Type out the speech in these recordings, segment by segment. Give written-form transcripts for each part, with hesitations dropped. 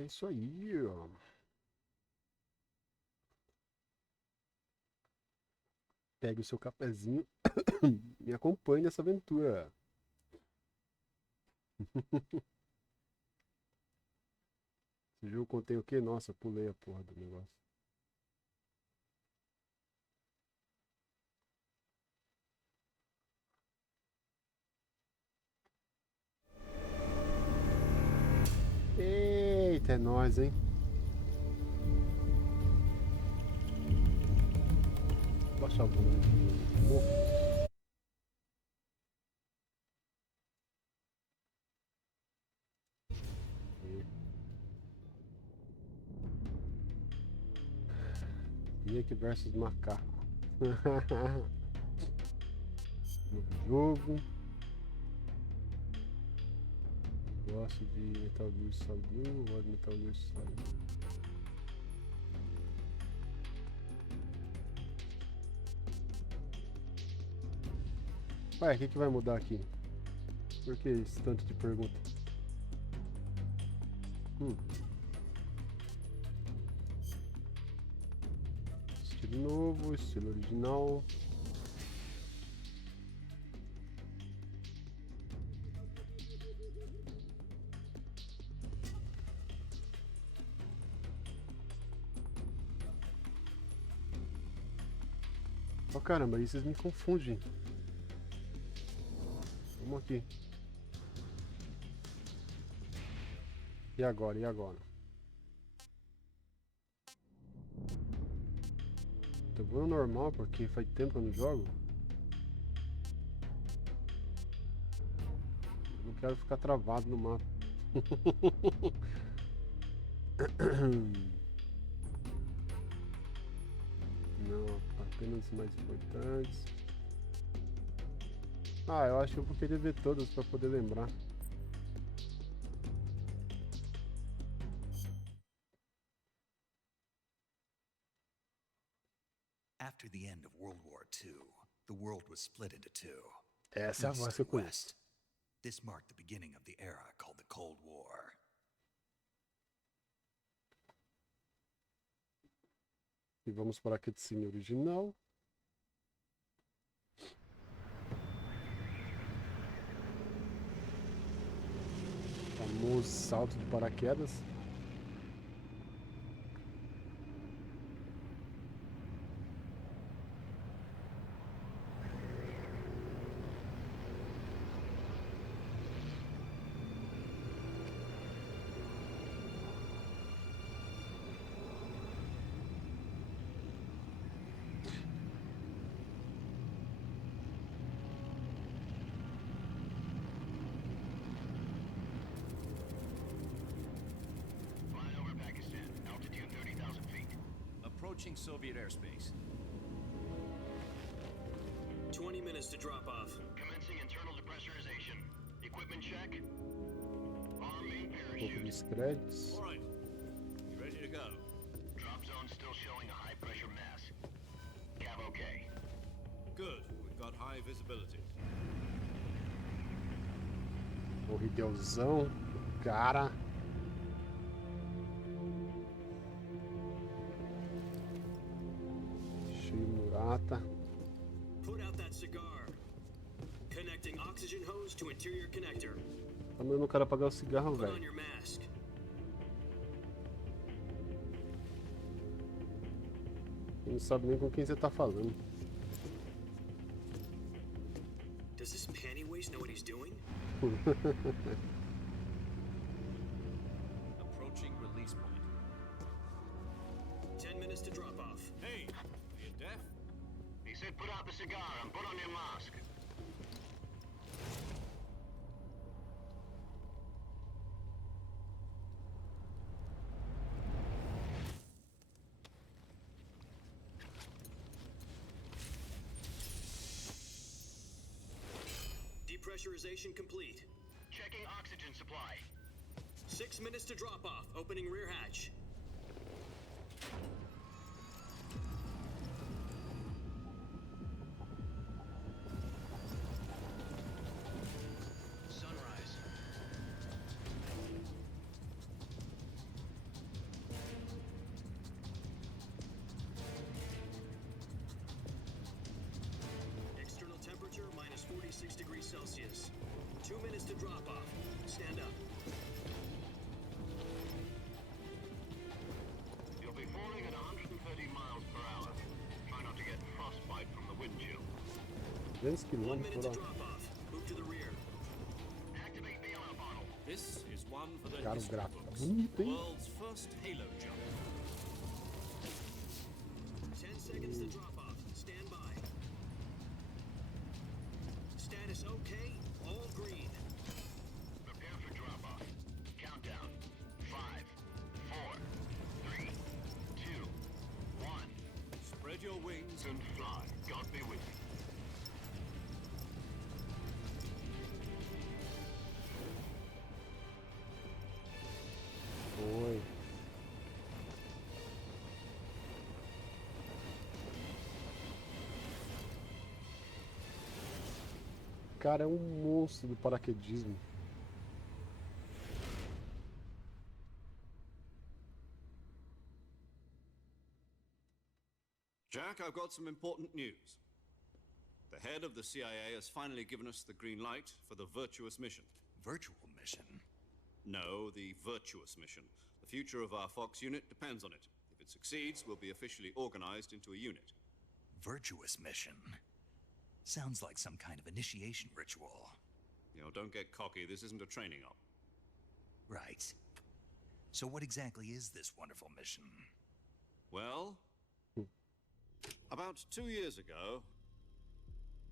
É isso aí, ó. Pegue o seu cafezinho e acompanhe essa aventura. Você viu, eu contei o quê? Nossa, pulei a porra do negócio. Eita, é nóis, hein? Baixa a volume um pouco. Nick versus macaco. Novo jogo. Gosto de Metal Gear Solid 1, gosto de Metal Gear Solid. Ué, o que vai mudar aqui? Por que esse tanto de pergunta? Estilo novo, estilo original. Oh caramba, aí vocês me confundem. Vamos aqui. E agora? E agora? Tô vendo normal porque faz tempo que eu não jogo. Eu não quero ficar travado no mapa. Não, apenas os mais importantes. Ah, eu acho que eu vou querer ver todas para poder lembrar. After the end of World War II, the world was split into two, Essa é a voz East que eu and conheço. West. This marked the beginning of the era called the Cold War. E vamos para a cutscene original. Famoso salto de paraquedas. Approaching Soviet airspace. 20 minutes to drop off. Commencing internal depressurization. Equipment check. Arm main Pouco parachute. dos créditos. All right. You ready to go? Drop zone still showing a high pressure mass. Cav okay. Good. We've got high visibility. Horrideuzão. Cara. Cheio murata. Put out that cigar. Connecting oxygen hose to interior connector. Também eu não quero apagar o cigarro, Put on velho. your mask. Não sabe nem com quem você tá falando. Does this panty waste know what he's doing? Approaching release point. 10 minutes to drop off. Hey, are you deaf? He said put out the cigar and put on your mask. Depressurization complete. Checking oxygen supply. 6 minutes to drop off. Opening rear hatch. Sunrise. Celsius. 2 minutes to drop off. Stand up. You'll be falling at 130 miles per hour. Try not to get frostbite from the wind chill. 200 1 km minute por to hora. drop off. Move to the rear. Activate the alarm bottle. This is one for the Cara, o history gráfico tá books. bonito, The hein? world's first halo jump. 10 seconds to drop off. Stand by. Status okay. All green. Prepare for drop-off. Countdown. 5, 4, 3, 2, 1. Spread your wings And fly. God be with you. Foi. Cara, é um monstro do paraquedismo. Jack, I've got some important news. The head of the CIA has finally given us the green light for the virtuous mission. Virtual mission? No, the virtuous mission. The future of our Fox unit depends on it. If it succeeds, we'll be officially organized into a unit. Virtuous mission? Sounds like some kind of initiation ritual. You know, don't get cocky. This isn't a training op. Right. So what exactly is this wonderful mission? Well, about 2 years ago,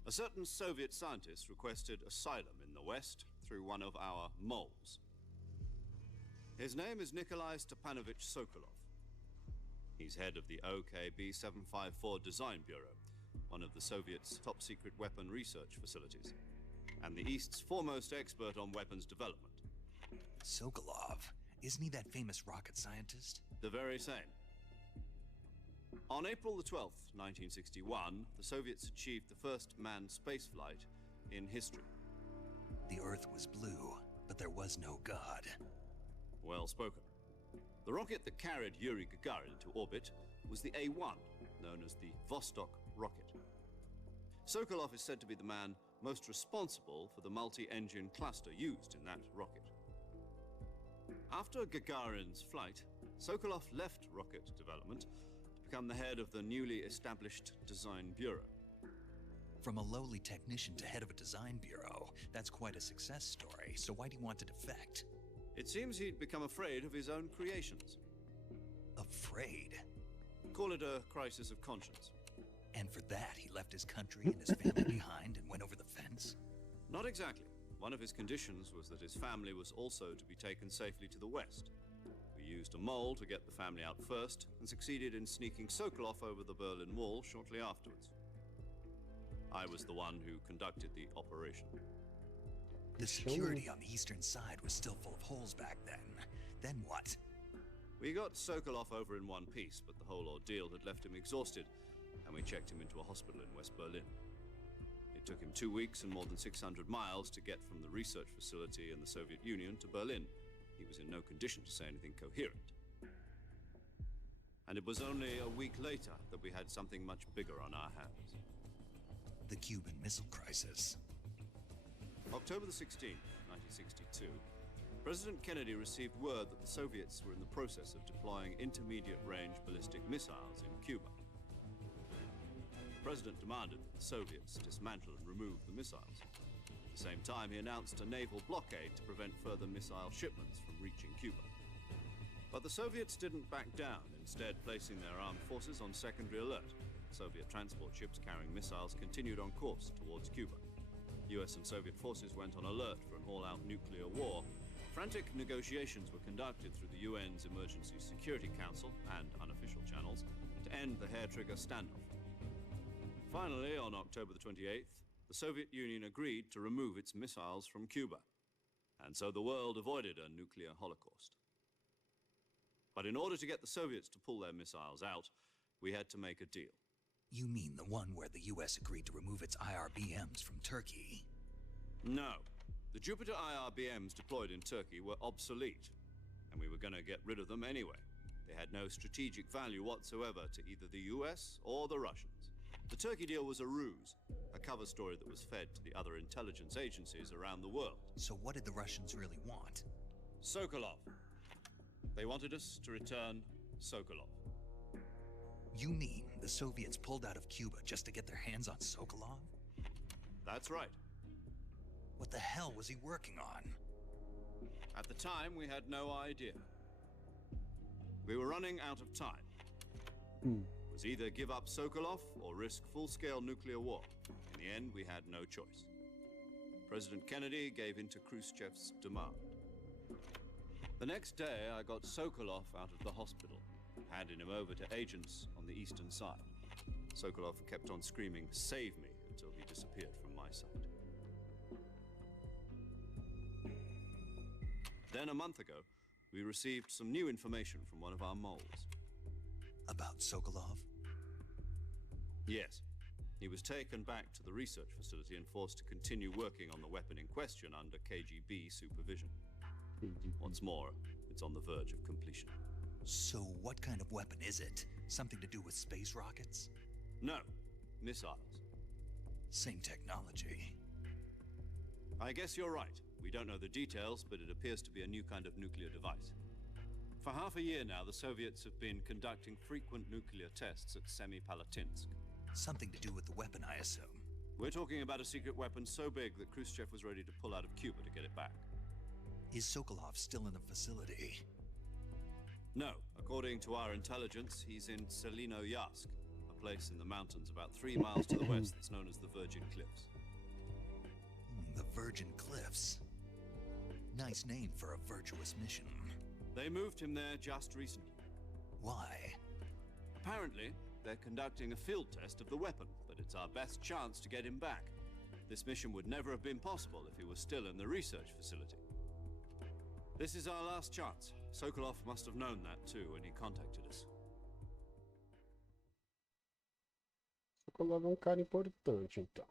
a certain Soviet scientist requested asylum in the West through one of our moles. His name is Nikolai Stepanovich Sokolov. He's head of the OKB 754 Design Bureau, one of the Soviets' top-secret weapon research facilities, and the East's foremost expert on weapons development. Sokolov? Isn't he that famous rocket scientist? The very same. On April the 12th, 1961, the Soviets achieved the first manned spaceflight in history. The Earth was blue, but there was no God. Well spoken. The rocket that carried Yuri Gagarin into orbit was the A-1, known as the Vostok rocket. Sokolov is said to be the man most responsible for the multi-engine cluster used in that rocket. After Gagarin's flight, Sokolov left rocket development to become the head of the newly established Design Bureau. From a lowly technician to head of a design bureau, that's quite a success story, so why do you want to defect? It seems he'd become afraid of his own creations. Afraid? Call it a crisis of conscience. And for that, he left his country and his family behind and went over the fence? Not exactly. One of his conditions was that his family was also to be taken safely to the west. We used a mole to get the family out first and succeeded in sneaking Sokolov over the Berlin Wall shortly afterwards. I was the one who conducted the operation. The security on the eastern side was still full of holes back then. Then what? We got Sokolov over in one piece, but the whole ordeal had left him exhausted, and we checked him into a hospital in West Berlin. It took him 2 weeks and more than 600 miles to get from the research facility in the Soviet Union to Berlin. He was in no condition to say anything coherent. And it was only a week later that we had something much bigger on our hands. The Cuban Missile Crisis. October the 16th, 1962, President Kennedy received word that the Soviets were in the process of deploying intermediate-range ballistic missiles in Cuba. The President demanded that the Soviets dismantle and remove the missiles. At the same time, he announced a naval blockade to prevent further missile shipments from reaching Cuba. But the Soviets didn't back down, instead placing their armed forces on secondary alert. Soviet transport ships carrying missiles continued on course towards Cuba. US and Soviet forces went on alert for an all-out nuclear war. Frantic negotiations were conducted through the UN's Emergency Security Council and unofficial channels to end the hair-trigger standoff. Finally, on October the 28th, the Soviet Union agreed to remove its missiles from Cuba, and so the world avoided a nuclear holocaust. But in order to get the Soviets to pull their missiles out, we had to make a deal. You mean the one where the US agreed to remove its IRBMs from Turkey? No. The Jupiter IRBMs deployed in Turkey were obsolete, and we were going to get rid of them anyway. They had no strategic value whatsoever to either the US or the Russians. The Turkey deal was a ruse, a cover story that was fed to the other intelligence agencies around the world. So what did the Russians really want? Sokolov. They wanted us to return Sokolov. You mean the Soviets pulled out of Cuba just to get their hands on Sokolov? That's right. What the hell was he working on? At the time, we had no idea. We were running out of time. It was either give up Sokolov or risk full-scale nuclear war. In the end, we had no choice. President Kennedy gave in to Khrushchev's demand. The next day, I got Sokolov out of the hospital, handing him over to agents on the eastern side. Sokolov kept on screaming, "Save me," until he disappeared from my sight. Then, a month ago, we received some new information from one of our moles. About Sokolov? Yes. He was taken back to the research facility and forced to continue working on the weapon in question under KGB supervision. What's more, it's on the verge of completion. So what kind of weapon is it? Something to do with space rockets? No, missiles. Same technology. I guess you're right. We don't know the details, but it appears to be a new kind of nuclear device. For half a year now, the Soviets have been conducting frequent nuclear tests at Semipalatinsk. Something to do with the weapon, I assume. We're talking about a secret weapon so big that Khrushchev was ready to pull out of Cuba to get it back. Is Sokolov still in the facility? No, according to our intelligence, he's in Selinoyarsk, a place in the mountains about 3 miles to the west that's known as the Virgin Cliffs. The Virgin Cliffs. Nice name for a virtuous mission. They moved him there just recently. Why? Apparently, they're conducting a field test of the weapon, but it's our best chance to get him back. This mission would never have been possible if he was still in the research facility. This is our last chance. Sokolov must have known that too when he contacted us. Sokolov é um cara importante, então.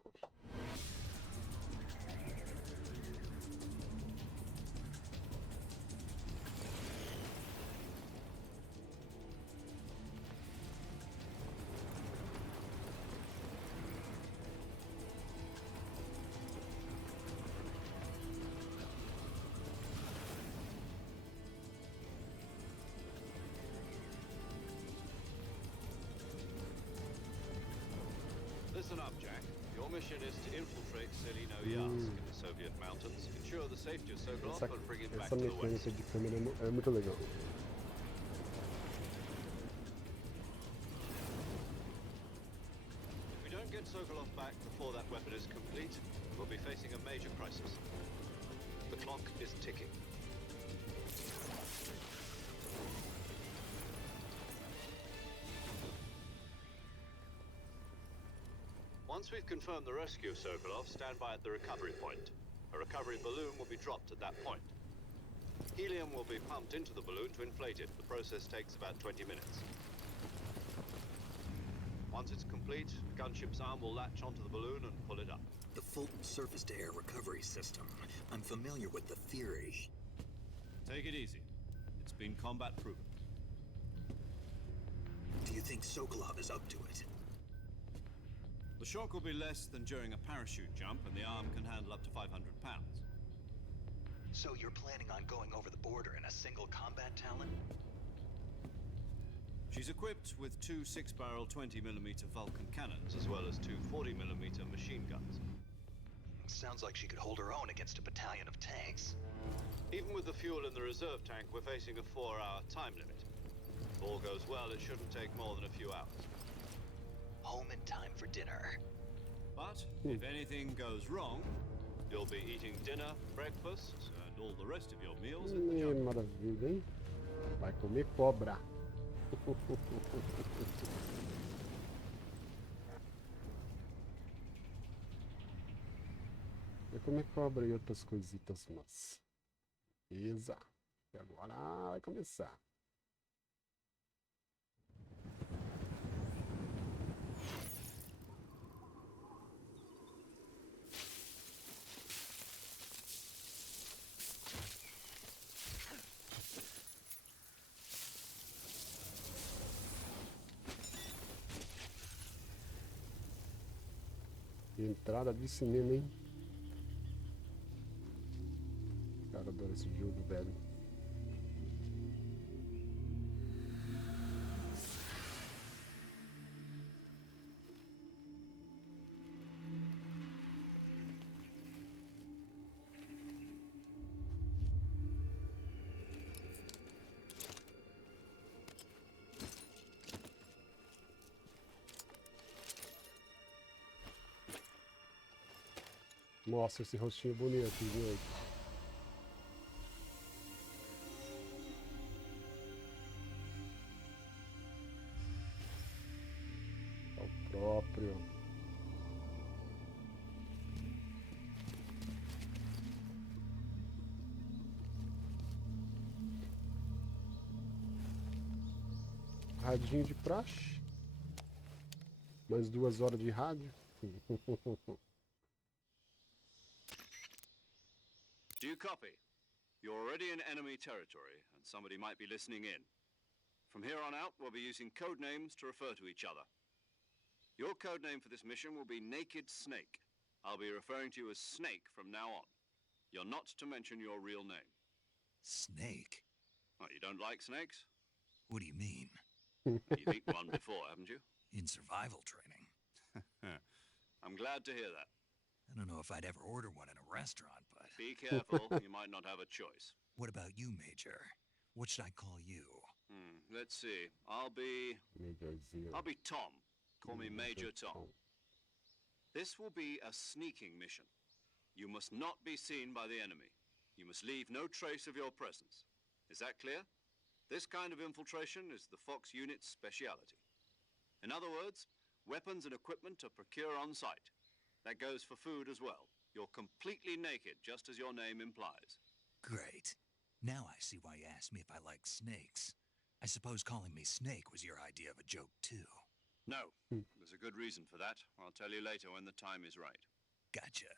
Listen up, Jack. Your mission is to infiltrate Selinoyarsk in the Soviet mountains, ensure the safety of Sokolov, and bring him back Essa to the west. mecânica de câmera é muito legal. If we don't get Sokolov back before that weapon is complete, we'll be facing a major crisis. The clock is ticking. Once we've confirmed the rescue of Sokolov, stand by at the recovery point. A recovery balloon will be dropped at that point. Helium will be pumped into the balloon to inflate it. The process takes about 20 minutes. Once it's complete, the gunship's arm will latch onto the balloon and pull it up. The Fulton surface-to-air recovery system. I'm familiar with the theory. Take it easy. It's been combat proven. Do you think Sokolov is up to it? The shock will be less than during a parachute jump, and the arm can handle up to 500 pounds. So you're planning on going over the border in a single combat Talon? She's equipped with 2 6-barrel 20mm Vulcan cannons, as well as 2 40mm machine guns. Sounds like she could hold her own against a battalion of tanks. Even with the fuel in the reserve tank, we're facing a 4-hour time limit. If all goes well, it shouldn't take more than a few hours. Home in time for dinner. But if anything goes wrong, you'll be eating dinner, breakfast, and all the rest of your meals in the jungle. Maravilha, hein? Vai comer cobra. Vai comer cobra e outras coisitas más. Beleza. E agora vai começar. Entrada de cinema, hein? Cara, adoro esse jogo, velho. Nossa, esse rostinho bonito, gente. É o próprio. Radinho de praxe. Mais 2 horas de rádio. Do you copy? You're already in enemy territory, and somebody might be listening in. From here on out, we'll be using code names to refer to each other. Your code name for this mission will be Naked Snake. I'll be referring to you as Snake from now on. You're not to mention your real name. Snake? What, you don't like snakes? What do you mean? You've eaten one before, haven't you? In survival training? I'm glad to hear that. I don't know if I'd ever order one in a restaurant, but... Be careful, you might not have a choice. What about you, Major? What should I call you? Let's see. I'll be Tom. Call me Major Tom. This will be a sneaking mission. You must not be seen by the enemy. You must leave no trace of your presence. Is that clear? This kind of infiltration is the Fox unit's speciality. In other words, weapons and equipment are procure on site. That goes for food as well. You're completely naked, just as your name implies. Great. Now I see why you asked me if I like snakes. I suppose calling me Snake was your idea of a joke, too. No, there's a good reason for that. I'll tell you later when the time is right. Gotcha.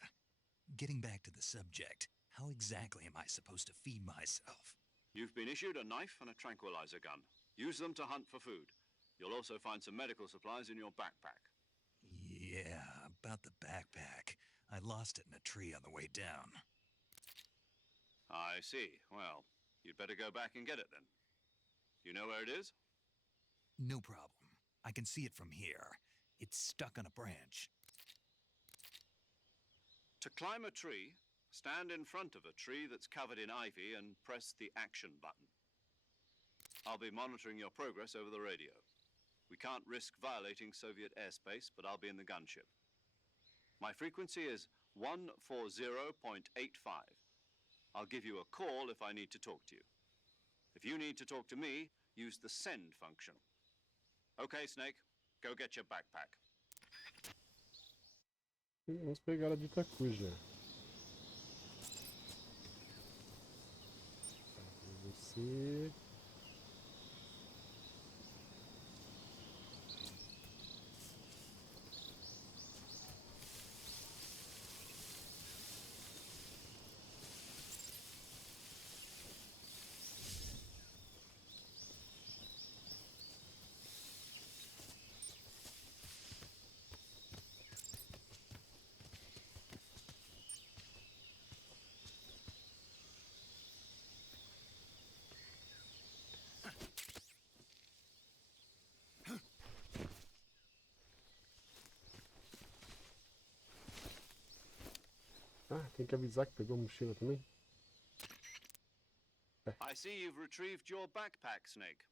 Getting back to the subject, how exactly am I supposed to feed myself? You've been issued a knife and a tranquilizer gun. Use them to hunt for food. You'll also find some medical supplies in your backpack. Yeah, about the backpack. I lost it in a tree on the way down. I see. Well, you'd better go back and get it then. You know where it is? No problem. I can see it from here. It's stuck on a branch. To climb a tree, stand in front of a tree that's covered in ivy and press the action button. I'll be monitoring your progress over the radio. We can't risk violating Soviet airspace, but I'll be in the gunship. My frequency is 140.85. I'll give you a call if I need to talk to you. If you need to talk to me, use the send function. Okay, Snake, go get your backpack. Vamos pegar a de Takuja. Você... Ah, tem que avisar que pegou a mochila também. I see you've retrieved your backpack, Snake.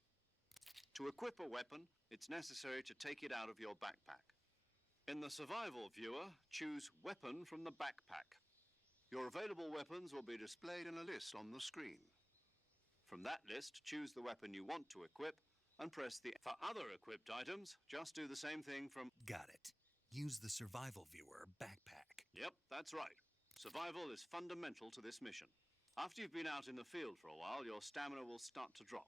To equip a weapon, it's necessary to take it out of your backpack. In the survival viewer, choose Weapon from the backpack. Your available weapons will be displayed in a list on the screen. From that list, choose the weapon you want to equip and press the... For other equipped items, just do the same thing from... Got it. Use the survival viewer backpack. Yep, that's right. Survival is fundamental to this mission. After you've been out in the field for a while, your stamina will start to drop.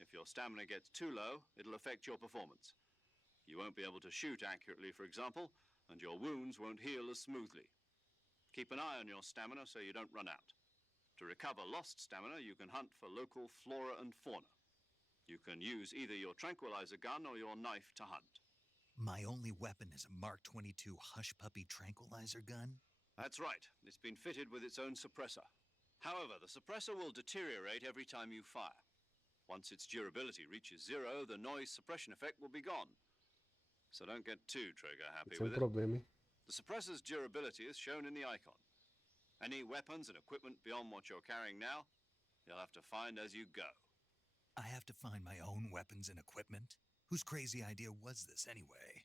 If your stamina gets too low, it'll affect your performance. You won't be able to shoot accurately, for example, and your wounds won't heal as smoothly. Keep an eye on your stamina so you don't run out. To recover lost stamina, you can hunt for local flora and fauna. You can use either your tranquilizer gun or your knife to hunt. My only weapon is a Mark 22 Hush Puppy tranquilizer gun? That's right. It's been fitted with its own suppressor. However, the suppressor will deteriorate every time you fire. Once its durability reaches zero, the noise suppression effect will be gone. So don't get too trigger happy Esse é with it. problema, hein? The suppressor's durability is shown in the icon. Any weapons and equipment beyond what you're carrying now, you'll have to find as you go. I have to find my own weapons and equipment? Whose crazy idea was this anyway?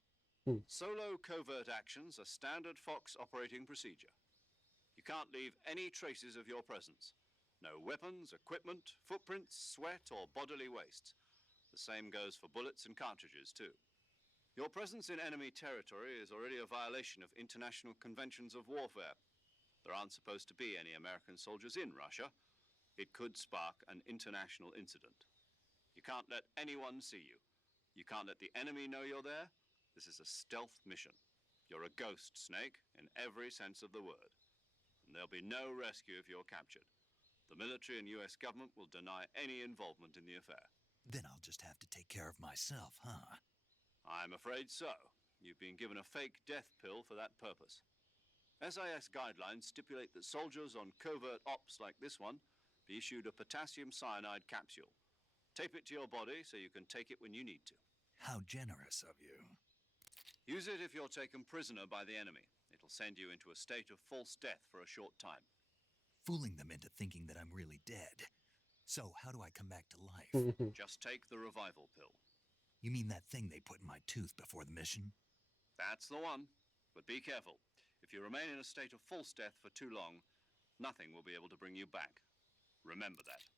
Solo covert actions are standard Fox operating procedure. You can't leave any traces of your presence. No weapons, equipment, footprints, sweat, or bodily waste. The same goes for bullets and cartridges, too. Your presence in enemy territory is already a violation of international conventions of warfare. There aren't supposed to be any American soldiers in Russia. It could spark an international incident. You can't let anyone see you. You can't let the enemy know you're there. This is a stealth mission. You're a ghost, Snake, in every sense of the word. And there'll be no rescue if you're captured. The military and US government will deny any involvement in the affair. Then I'll just have to take care of myself, huh? I'm afraid so. You've been given a fake death pill for that purpose. SIS guidelines stipulate that soldiers on covert ops like this one be issued a potassium cyanide capsule. Tape it to your body so you can take it when you need to. How generous of you. Use it if you're taken prisoner by the enemy. It'll send you into a state of false death for a short time. Fooling them into thinking that I'm really dead. So how do I come back to life? Just take the revival pill. You mean that thing they put in my tooth before the mission? That's the one. But be careful. If you remain in a state of false death for too long, nothing will be able to bring you back. Remember that.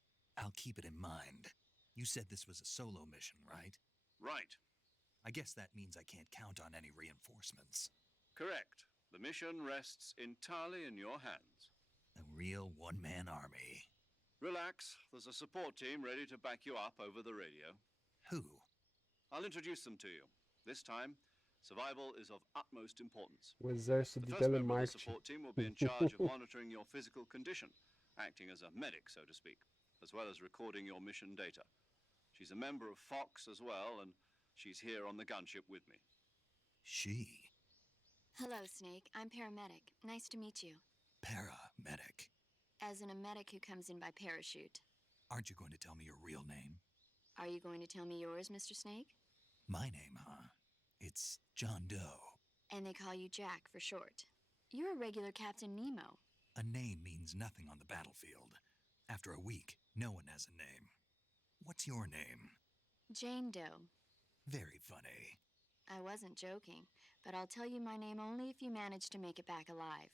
I'll keep it in mind. You said this was a solo mission, right? Right. I guess that means I can't count on any reinforcements. Correct. The mission rests entirely in your hands. A real one-man army. Relax. There's a support team ready to back you up over the radio. Who? I'll introduce them to you. This time, survival is of utmost importance. O exército The de first member of the telemarketing. support team will be in charge of monitoring your physical condition, acting as a medic, so to speak, as well as recording your mission data. She's a member of Fox as well, and she's here on the gunship with me. She. Hello, Snake. I'm paramedic. Nice to meet you. Paramedic. As in a medic who comes in by parachute. Aren't you going to tell me your real name? Are you going to tell me yours, Mr. Snake? My name, huh? It's John Doe. And they call you Jack for short. You're a regular Captain Nemo. A name means nothing on the battlefield. After a week, no one has a name. What's your name? Jane Doe. Very funny. I wasn't joking, but I'll tell you my name only if you manage to make it back alive.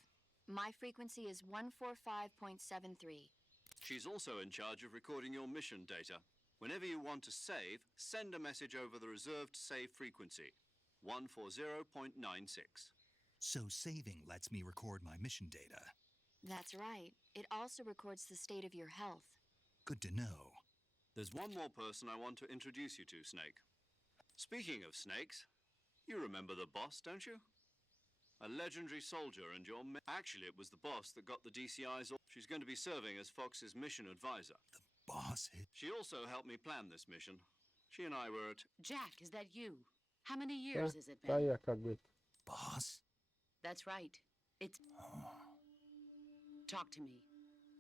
My frequency is 145.73. She's also in charge of recording your mission data. Whenever you want to save, send a message over the reserved save frequency, 140.96. So saving lets me record my mission data. That's right. It also records the state of your health. Good to know. There's one more person I want to introduce you to, Snake. Speaking of snakes, you remember the boss, don't you? A legendary soldier and your... Actually, it was the boss that got the DCI's... She's going to be serving as Fox's mission advisor. The boss? She also helped me plan this mission. She and I were at... Jack, is that you? How many Tá, years has it tá been? aí a cagueta. Boss? That's right. It's... Talk to me.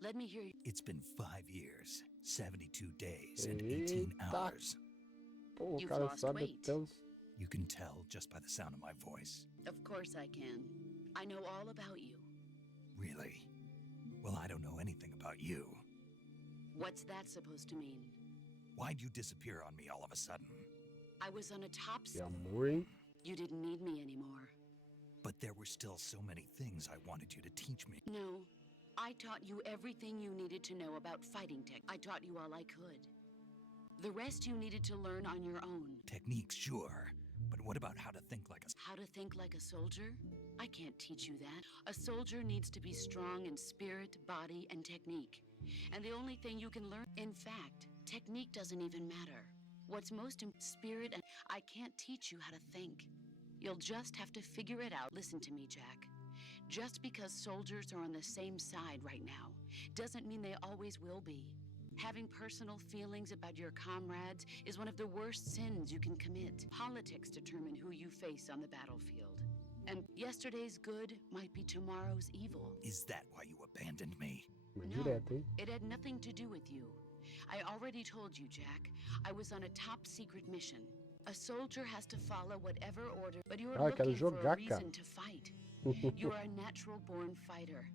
Let me hear you. It's been 5 years, 72 days, and 18 Eita. hours. Pô, o You've cara lost sabe weight. até os... You can tell just by the sound of my voice. Of course I can. I know all about you. Really? Well, I don't know anything about you. What's that supposed to mean? Why'd you disappear on me all of a sudden? I was on a top... Que amor, hein? You didn't need me anymore. But there were still so many things I wanted you to teach me. No. I taught you everything you needed to know about fighting tech. I taught you all I could. The rest you needed to learn on your own. Techniques, sure. But what about how to think like a... How to think like a soldier? I can't teach you that. A soldier needs to be strong in spirit, body, and technique. And the only thing you can learn... In fact, technique doesn't even matter. What's most spirit and... I can't teach you how to think. You'll just have to figure it out. Listen to me, Jack. Just because soldiers are on the same side right now doesn't mean they always will be. Having personal feelings about your comrades is one of the worst sins you can commit. Politics determine who you face on the battlefield. And yesterday's good might be tomorrow's evil. Is that why you abandoned me? Mas No, direto, hein? it had nothing to do with you. I already told you, Jack. I was on a top secret mission. A soldier has to follow whatever order, but you are Ah, eu quero looking for a jogar, reason cara. to fight. You are a natural-born fighter,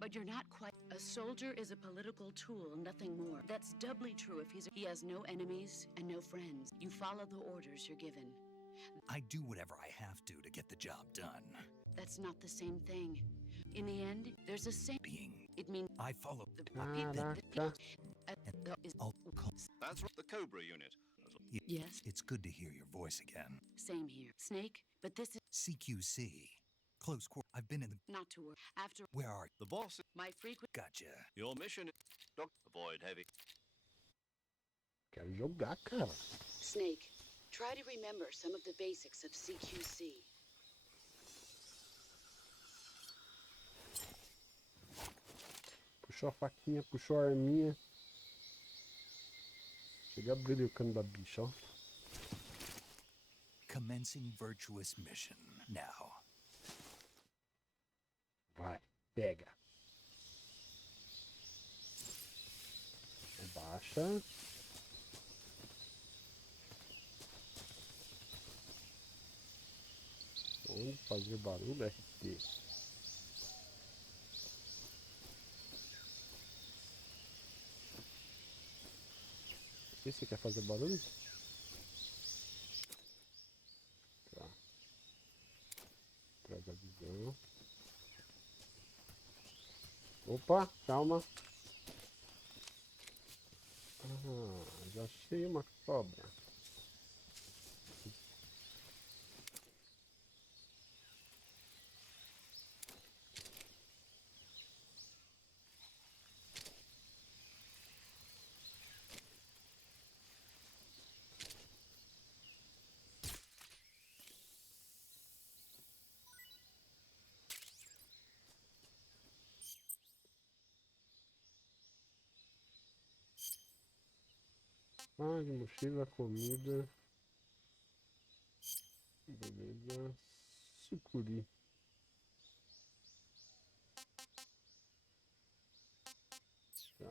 but you're not quite. A soldier is a political tool, nothing more. That's doubly true if he has no enemies and no friends. You follow the orders you're given. I do whatever I have to get the job done. That's not the same thing. In the end, there's a same. It means I follow the Caraca. That's right, the Cobra unit. Yes, It's good to hear your voice again. same here. Snake, but this is CQC. Close quarter. I've been in the... not to work. After Where are you? The boss. my frequent. Gotcha. Your mission is avoid heavy. Quero jogar, cara. Snake, try to remember some of the basics of CQC. Puxou a faquinha, puxou a arminha. Chega a abrir o cano da bicha, ó. Commencing virtuous mission. Now. Vai, pega. Abaixa. Onde fazer barulho, RT. Esse quer fazer barulho? Tá. Traz a visão. Opa, calma. Ah, já achei uma cobra. Ah, de mochila, comida. Beleza. Sucuri. Tá.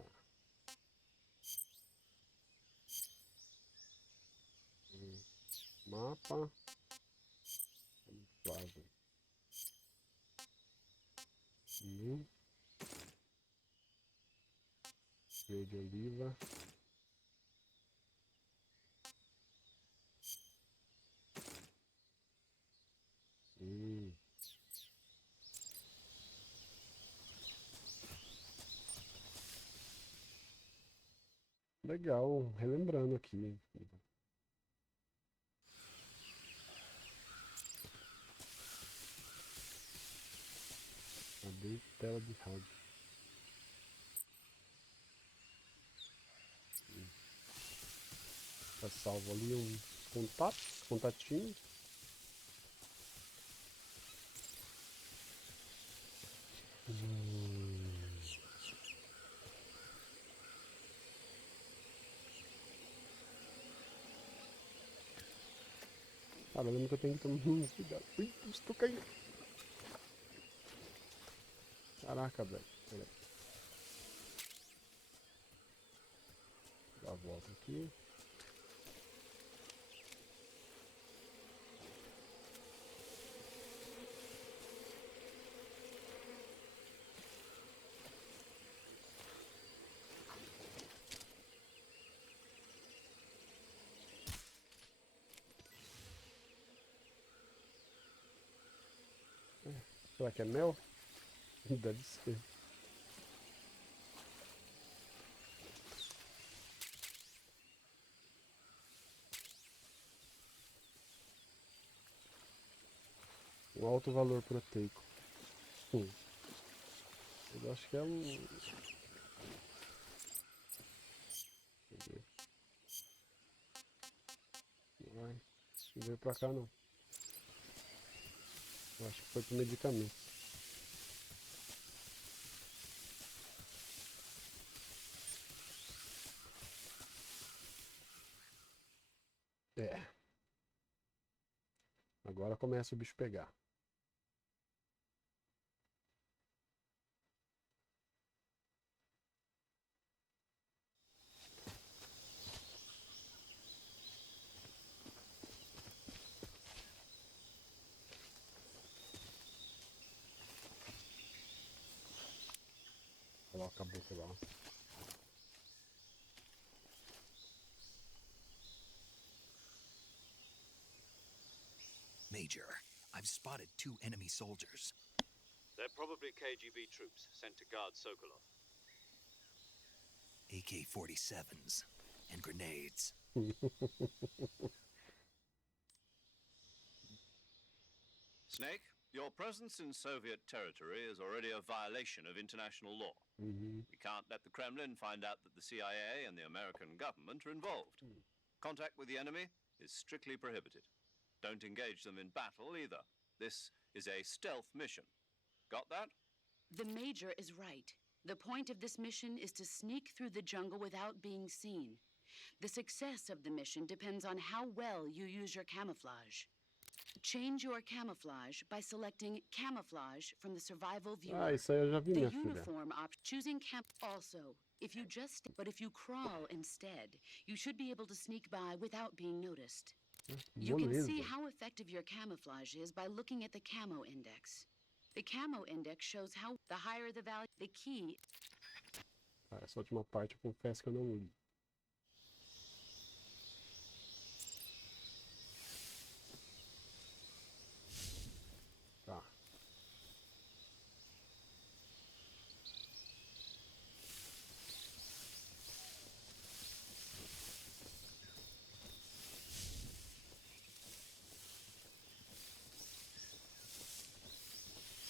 Mapa. Camuflagem. Verde oliva. Legal, relembrando aqui. Abrir tela de rádio. Tá salvo ali uns contatos, contatinhos. Cara, eu lembro que eu tenho que tomar uns cuidado. Ui, estou caindo. Caraca, velho. Peraí. Dá a volta aqui. Será que é mel? Deve ser. Um alto valor proteico. Eu acho que é um... Deixa eu ver. Vai. Não veio pra cá não. Eu acho que foi pro medicamento. Agora começa o bicho pegar. Coloca a boca lá. Major, I've spotted 2 enemy soldiers. They're probably KGB troops sent to guard Sokolov. AK-47s and grenades. Snake, your presence in Soviet territory is already a violation of international law. We can't let the Kremlin find out that the CIA and the American government are involved. Contact with the enemy is strictly prohibited. Don't engage them in battle either. This is a stealth mission. Got that? The Major is right. The point of this mission is to sneak through the jungle without being seen. The success of the mission depends on how well you use your camouflage. Change your camouflage by selecting camouflage from the survival viewer. Ah, isso aí eu já vi, The minha filha. uniform option. Choosing camp. Also, if you crawl instead, you should be able to sneak by without being noticed. You can see Moleza. how effective your camouflage is by looking at the camo index. The camo index shows how the higher the value, the key. Ah, essa última parte eu confesso que eu não li. Tá.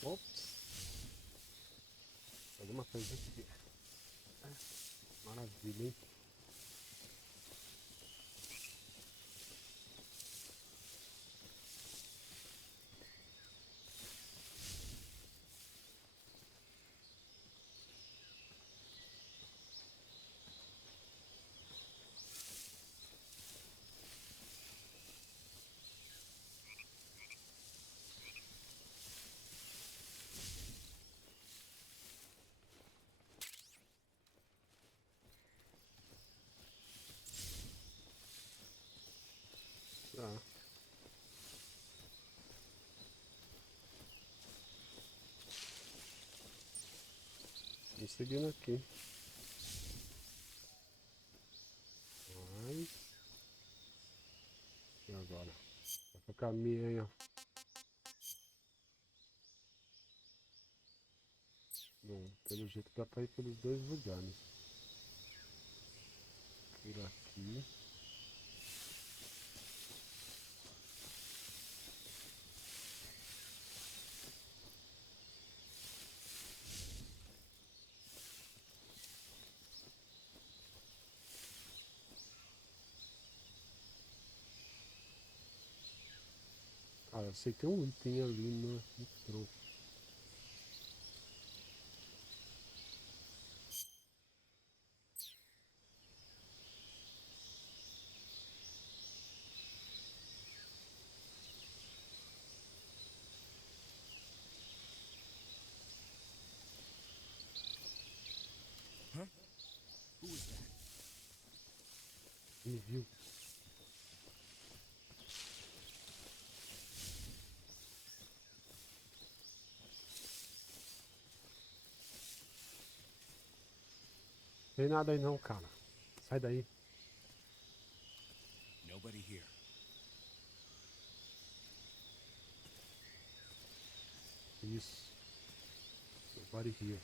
Ops. Alguma coisa aqui. Maravilha, hein? Ah. Vamos seguindo aqui. Mas... E agora? Vai pro caminho aí, ó. Bom, pelo jeito dá pra ir pelos dois lugares. Por aqui. Ah, eu sei que tem um item ali no tronco. Who was that? Me viu. Tem nada aí não, cara. Sai daí. Nobody here. Isso. Nobody here.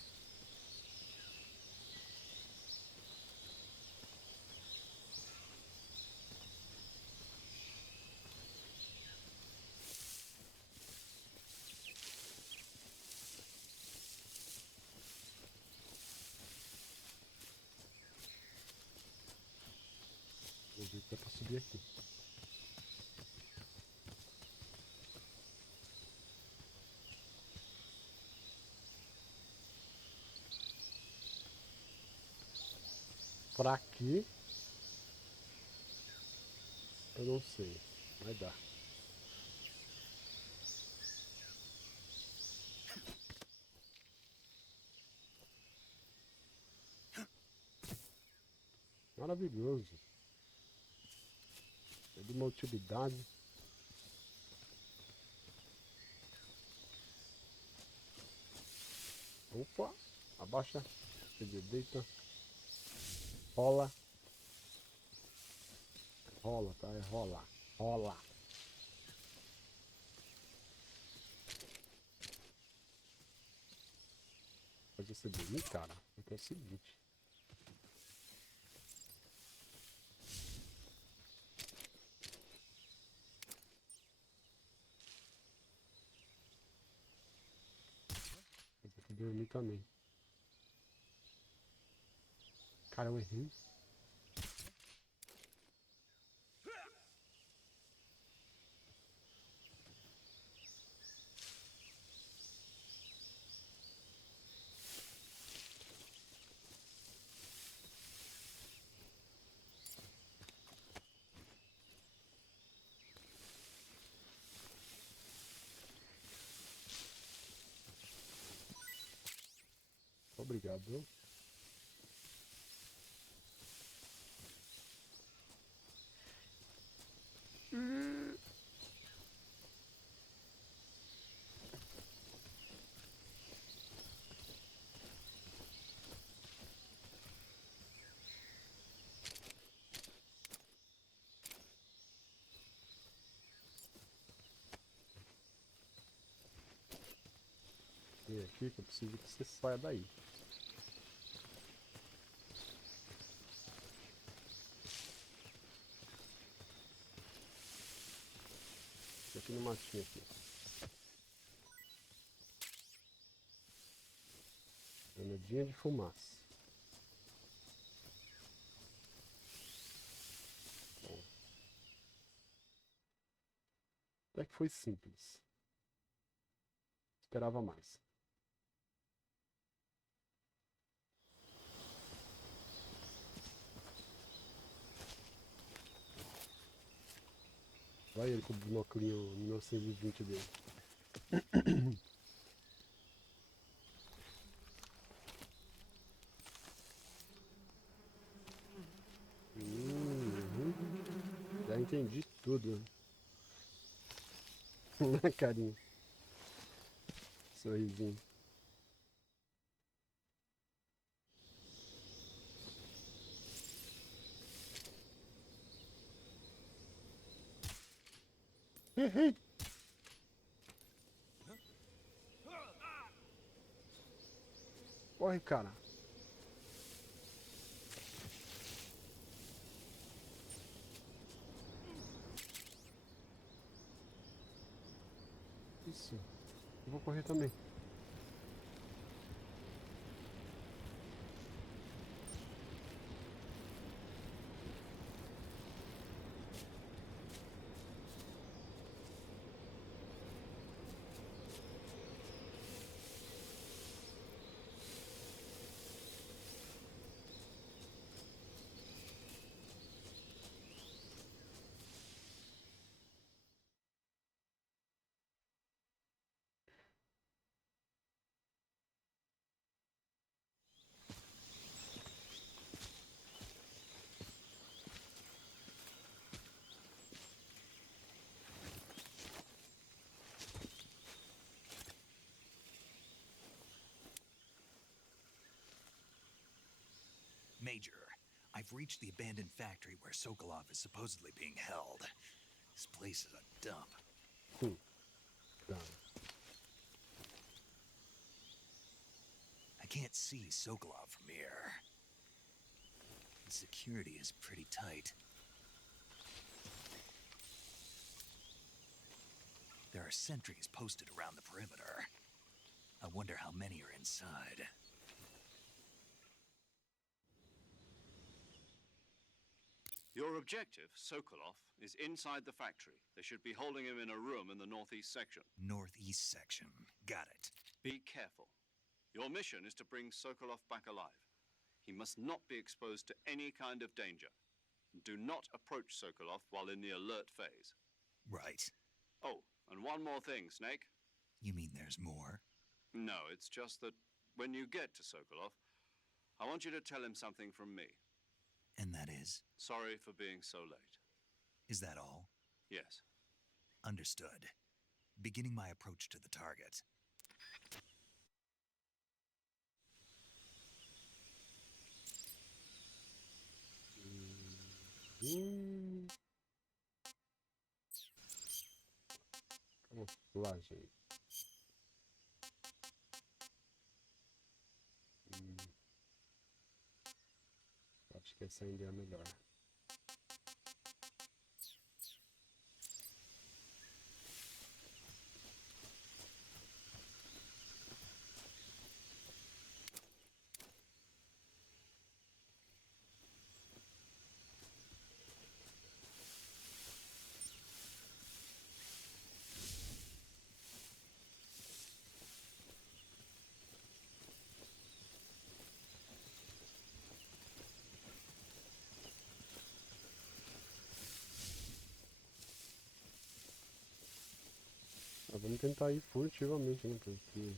Vou ver se dá pra subir aqui. Por aqui. Eu não sei. Vai dar. Maravilhoso. É de uma utilidade. Opa, abaixa, se deita, rola, rola, tá? É rola, rola. Pode você dormir, cara? Porque é o seguinte. Pode dormir também. Cara, eu errei. Obrigado. Vem aqui que eu preciso que você saia daí. Aqui no matinho aqui. Granadinha de fumaça. Bom. Até que foi simples. Esperava mais. Vai ele com o binóculo 1920 dele. Já entendi tudo. Na carinha. Sorrisinho. Errei. Corre, cara. Isso. Eu vou correr também. Major, I've reached the abandoned factory where Sokolov is supposedly being held. This place is a dump. Tá. I can't see Sokolov from here. The security is pretty tight. There are sentries posted around the perimeter. I wonder how many are inside. Your objective, Sokolov, is inside the factory. They should be holding him in a room in the northeast section. Northeast section. Got it. Be careful. Your mission is to bring Sokolov back alive. He must not be exposed to any kind of danger. Do not approach Sokolov while in the alert phase. Right. Oh, and one more thing, Snake. You mean there's more? No, it's just that when you get to Sokolov, I want you to tell him something from me. And that is? Sorry for being so late. Is that all? Yes. Understood. Beginning my approach to the target. Camuflagem. Acho que essa ainda é a melhor. Vamos tentar ir furtivamente, né? Porque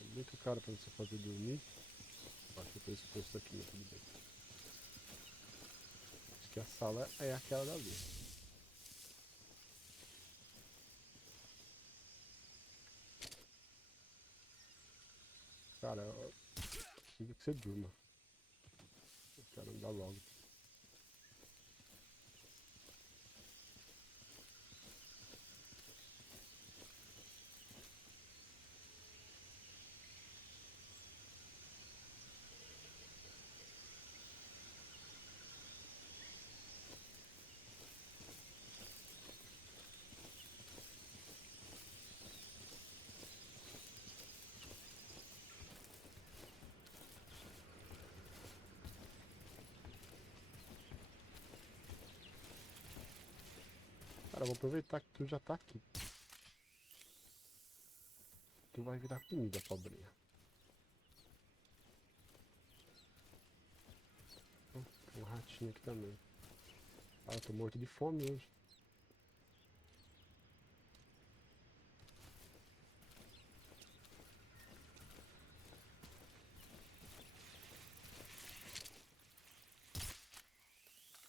é muito caro para você fazer dormir. Acho que eu tô exposto aqui, mas tudo bem. Acho que a sala é aquela dali. Cara, eu preciso que você durma. Eu quero andar logo. Cara, vou aproveitar que tu já tá aqui. Tu vai virar comida, pobrinha. Tem um ratinho aqui também. Ah, eu tô morto de fome hoje.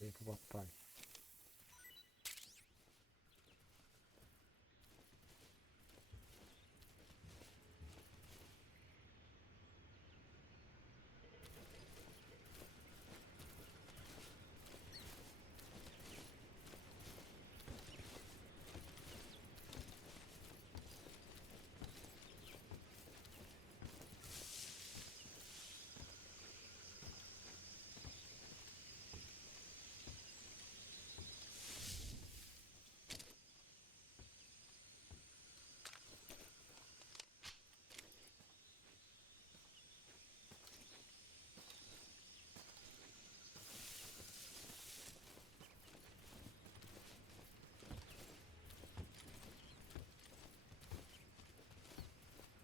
Vem pro papai.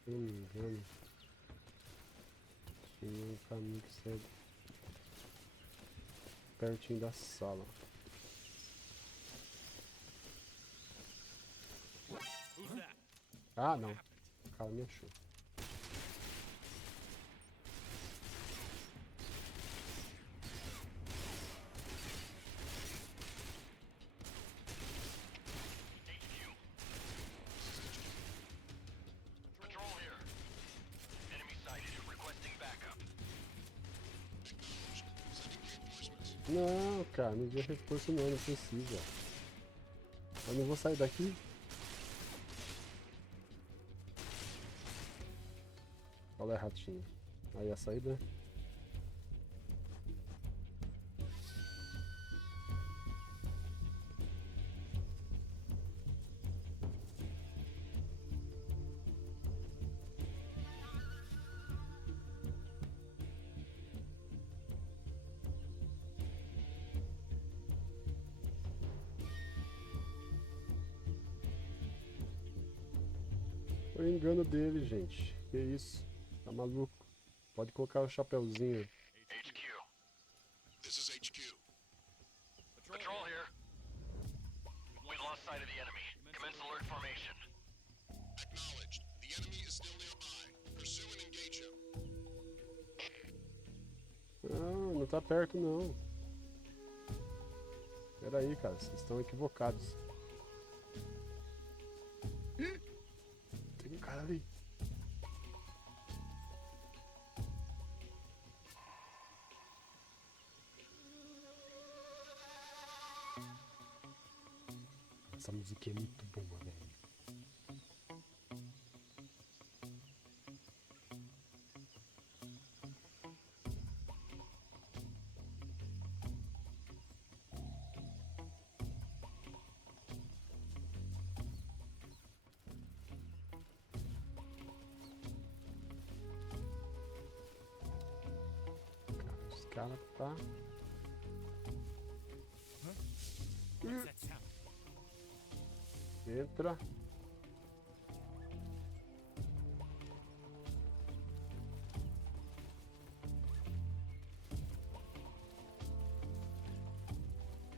Se não me engano, tem um caminho que segue pertinho da sala. Ah, não. O cara me achou. Patrol here. Enemy sighted. Requesting backup. Não, cara, não deu reforço não, não precisa. Eu não vou sair daqui. Olha a ratinha. Aí a saída. Foi o engano dele, gente. Que isso? Tá maluco? Pode colocar o chapéuzinho. HQ. This is HQ. Patrol here. We lost sight of the enemy. Commence alert formation. Acknowledged. The enemy is still nearby. Pursue and engage him. tá perto, não. Pera aí, cara. Vocês estão equivocados. Tem um cara ali. Essa música é muito boa, velho. Os caras tá... Entra.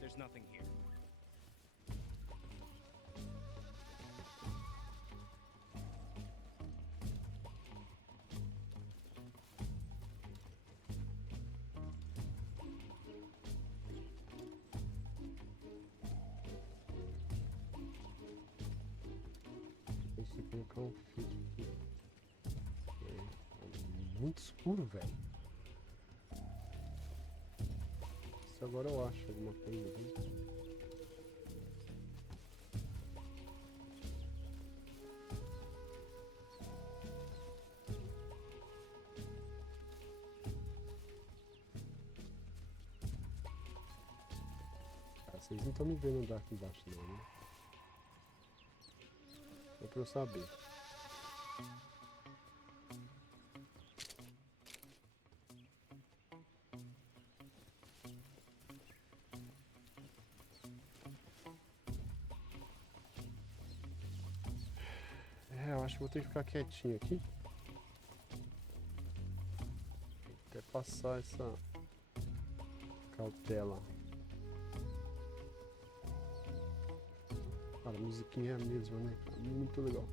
There's nothing here. Deixa eu colocar um filtro aqui. É muito escuro, velho. Se agora eu acho alguma coisa ali. Vocês não estão me vendo andar aqui embaixo não, né? Só pra eu saber. Eu acho que vou ter que ficar quietinho aqui. Até passar essa cautela. Cara, a musiquinha é a mesma, né? Muito legal.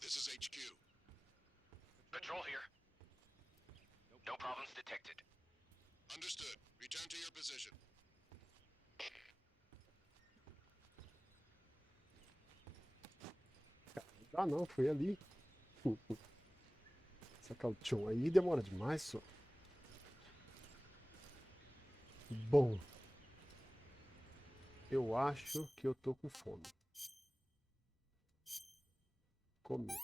This is HQ. Patrol here. No problems detected. Understood. Return to your position. Ah não, foi ali. Essa caution aí demora demais, só. Bom. Eu acho que eu tô com fome. Comer.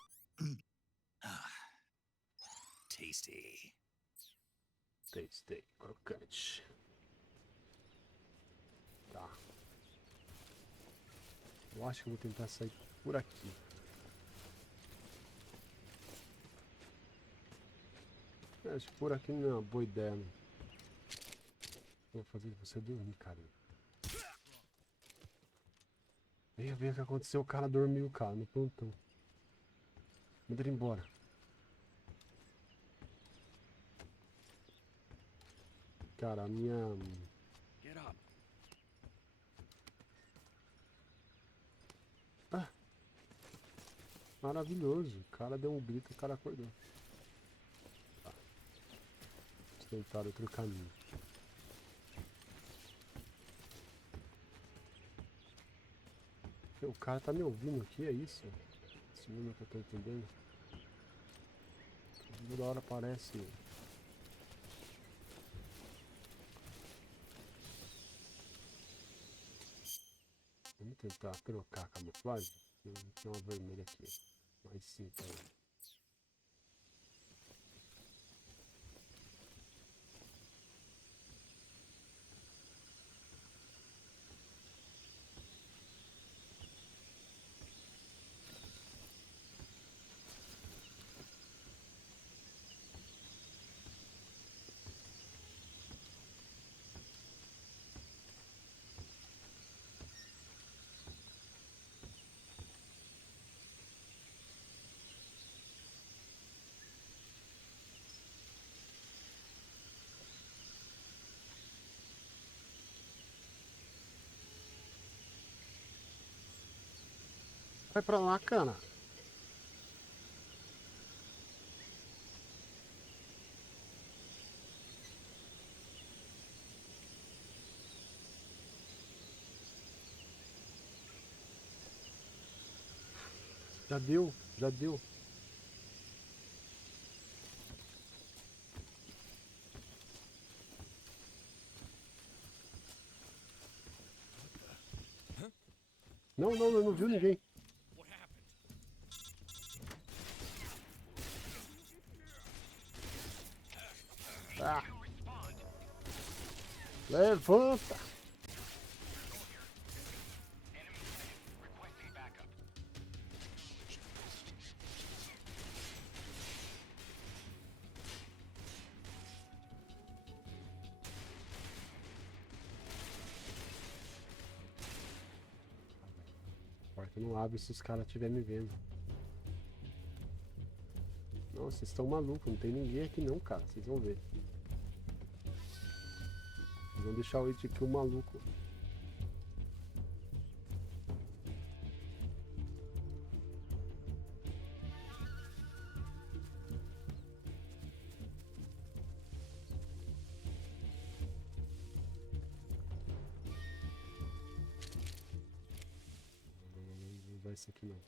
Tasty. Tasty, crocante. Tá. Eu acho que eu vou tentar sair por aqui. Acho que por aqui não é uma boa ideia, não. Vou fazer você dormir, cara. Venha ver o que aconteceu. O cara dormiu, cara, no plantão. Manda ele embora. Cara, a minha... Get up. Ah! Maravilhoso. O cara deu um grito e o cara acordou. Tá. Vamos tentar outro caminho. O cara tá me ouvindo aqui, é isso? Esse mundo que eu tô entendendo. Toda hora aparece. Vamos tentar trocar a camuflagem. Tem uma vermelha aqui. Mais simples. Vai pra lá, cara. Já deu, já deu. Não, não, não viu ninguém. What happened? Ah. Levanta. Requesting backup. A porta não abre se os caras estiverem me vendo. Nossa, vocês estão malucos, não tem ninguém aqui não, cara. Vocês vão ver. Vocês vão deixar o It aqui, o maluco. Não vai ser aqui não.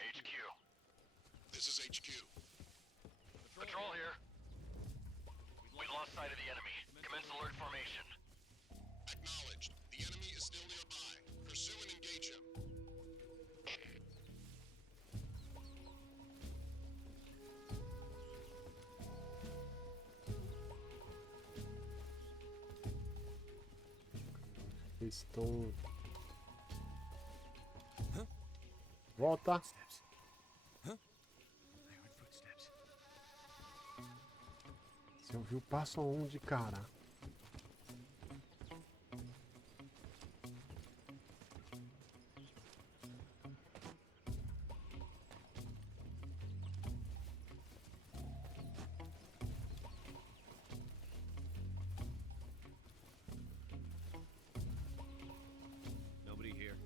HQ. This is HQ. Patrol here. We lost sight of the enemy. Commence alert formation. Acknowledged. The enemy is still nearby. Pursue and engage him. Eles estão... Volta! Você ouviu o passo aonde, cara? Nobody here.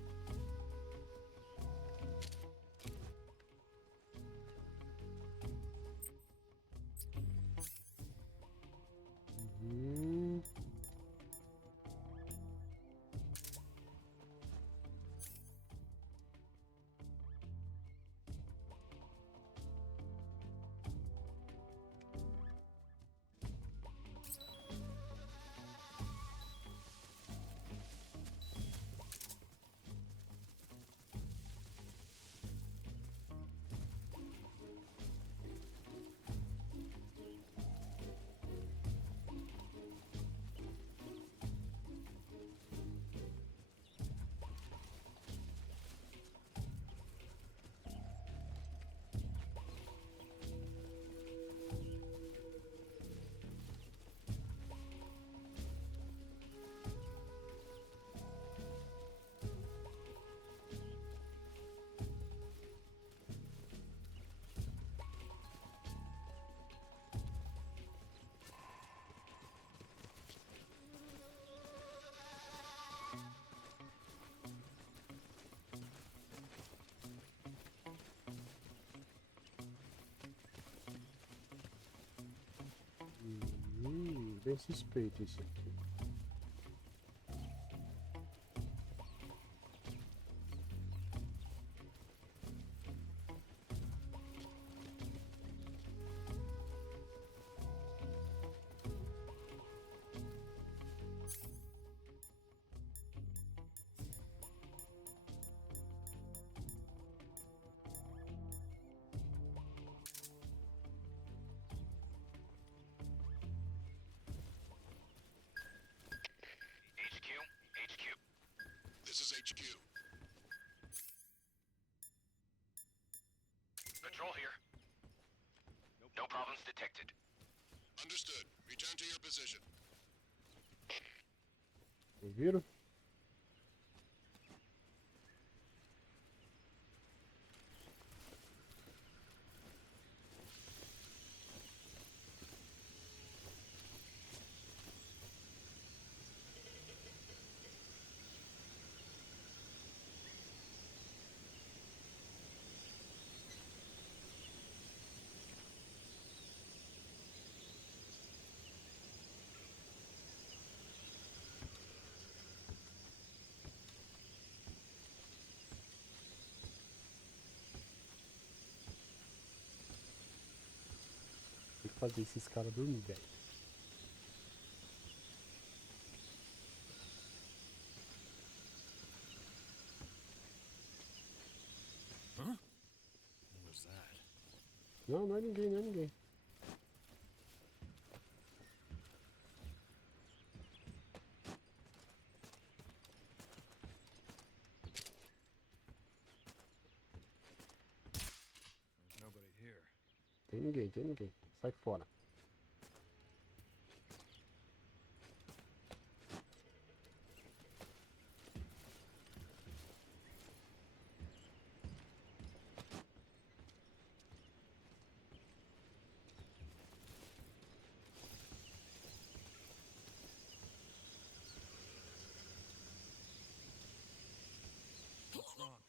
bem suspeito isso aqui. HQ. This is HQ. Patrol here. No problems detected. Understood. Return to your position. Ouviram? Tem que fazer esses caras dormir, velho. Huh? What was that? Não, não é ninguém, não é ninguém. There's nobody here. Tem ninguém, tem ninguém. Sai fora. What's wrong?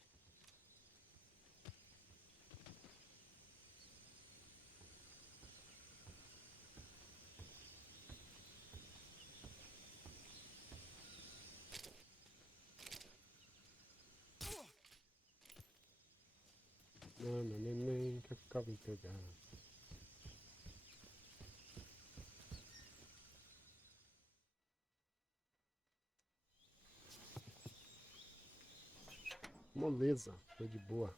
Não, meu neném quer ficar bem pegado. Moleza, foi de boa.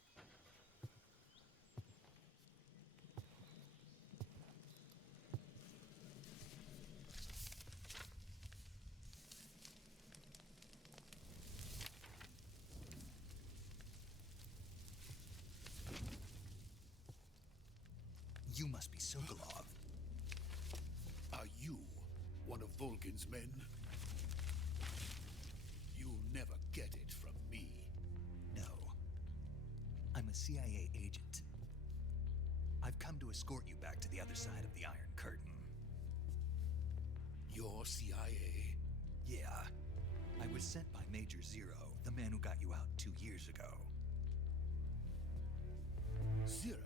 You must be Sokolov. Are you one of Volgin's men? You'll never get it from me. No. I'm a CIA agent. I've come to escort you back to the other side of the Iron Curtain. You're CIA? Yeah. I was sent by Major Zero, the man who got you out 2 years ago. Zero?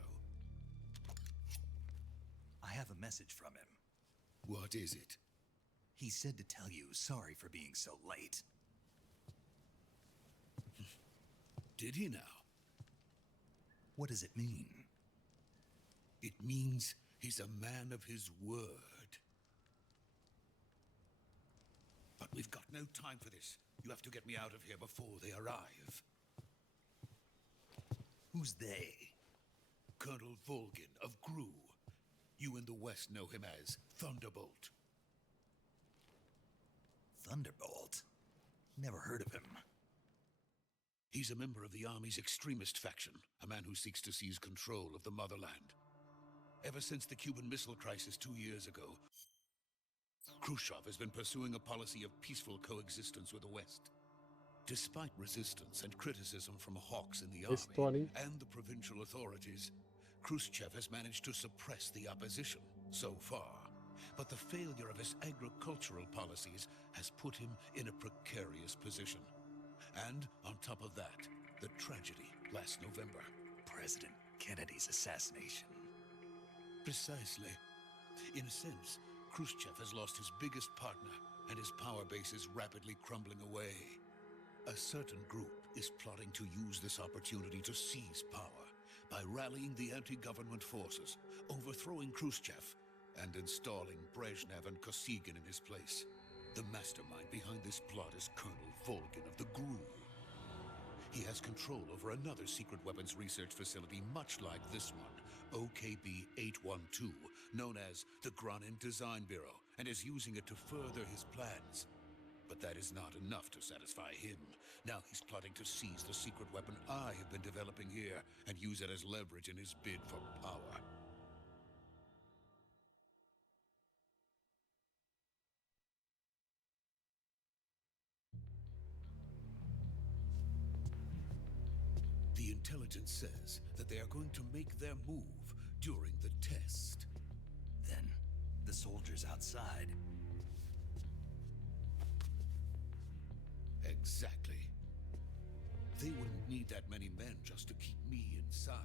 I have a message from him. What is it? He said to tell you sorry for being so late. Did he now? What does it mean? It means he's a man of his word. But we've got no time for this. You have to get me out of here before they arrive. Who's they? Colonel Volgin of Gru. You in the West know him as Thunderbolt. Thunderbolt? Never heard of him. He's a member of the Army's extremist faction, a man who seeks to seize control of the motherland. Ever since the Cuban Missile Crisis 2 years ago, Khrushchev has been pursuing a policy of peaceful coexistence with the West. Despite resistance and criticism from hawks in the army and the provincial authorities, Khrushchev has managed to suppress the opposition so far. But the failure of his agricultural policies has put him in a precarious position. And on top of that, the tragedy last November. President Kennedy's assassination. Precisely. In a sense, Khrushchev has lost his biggest partner, and his power base is rapidly crumbling away. A certain group is plotting to use this opportunity to seize power by rallying the anti-government forces, overthrowing Khrushchev, and installing Brezhnev and Kosygin in his place. The mastermind behind this plot is Colonel Volgin of the GRU. He has control over another secret weapons research facility much like this one, OKB-812, known as the Granin Design Bureau, and is using it to further his plans. But that is not enough to satisfy him. Now he's plotting to seize the secret weapon I have been developing here and use it as leverage in his bid for power. The intelligence says that they are going to make their move during the test. Then, the soldiers outside. Exactly. They wouldn't need that many men just to keep me inside.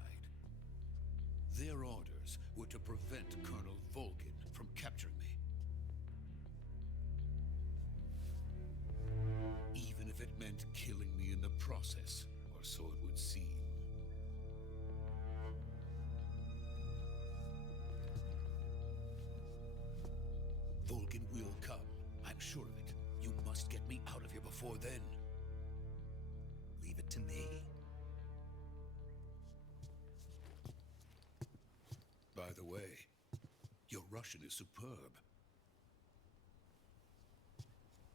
Their orders were to prevent Colonel Volgin from capturing me. Even if it meant killing me in the process, or so it would seem. Volgin will come, I'm sure of it. You must get me out of here before then. Leave it to me. By the way, your Russian is superb.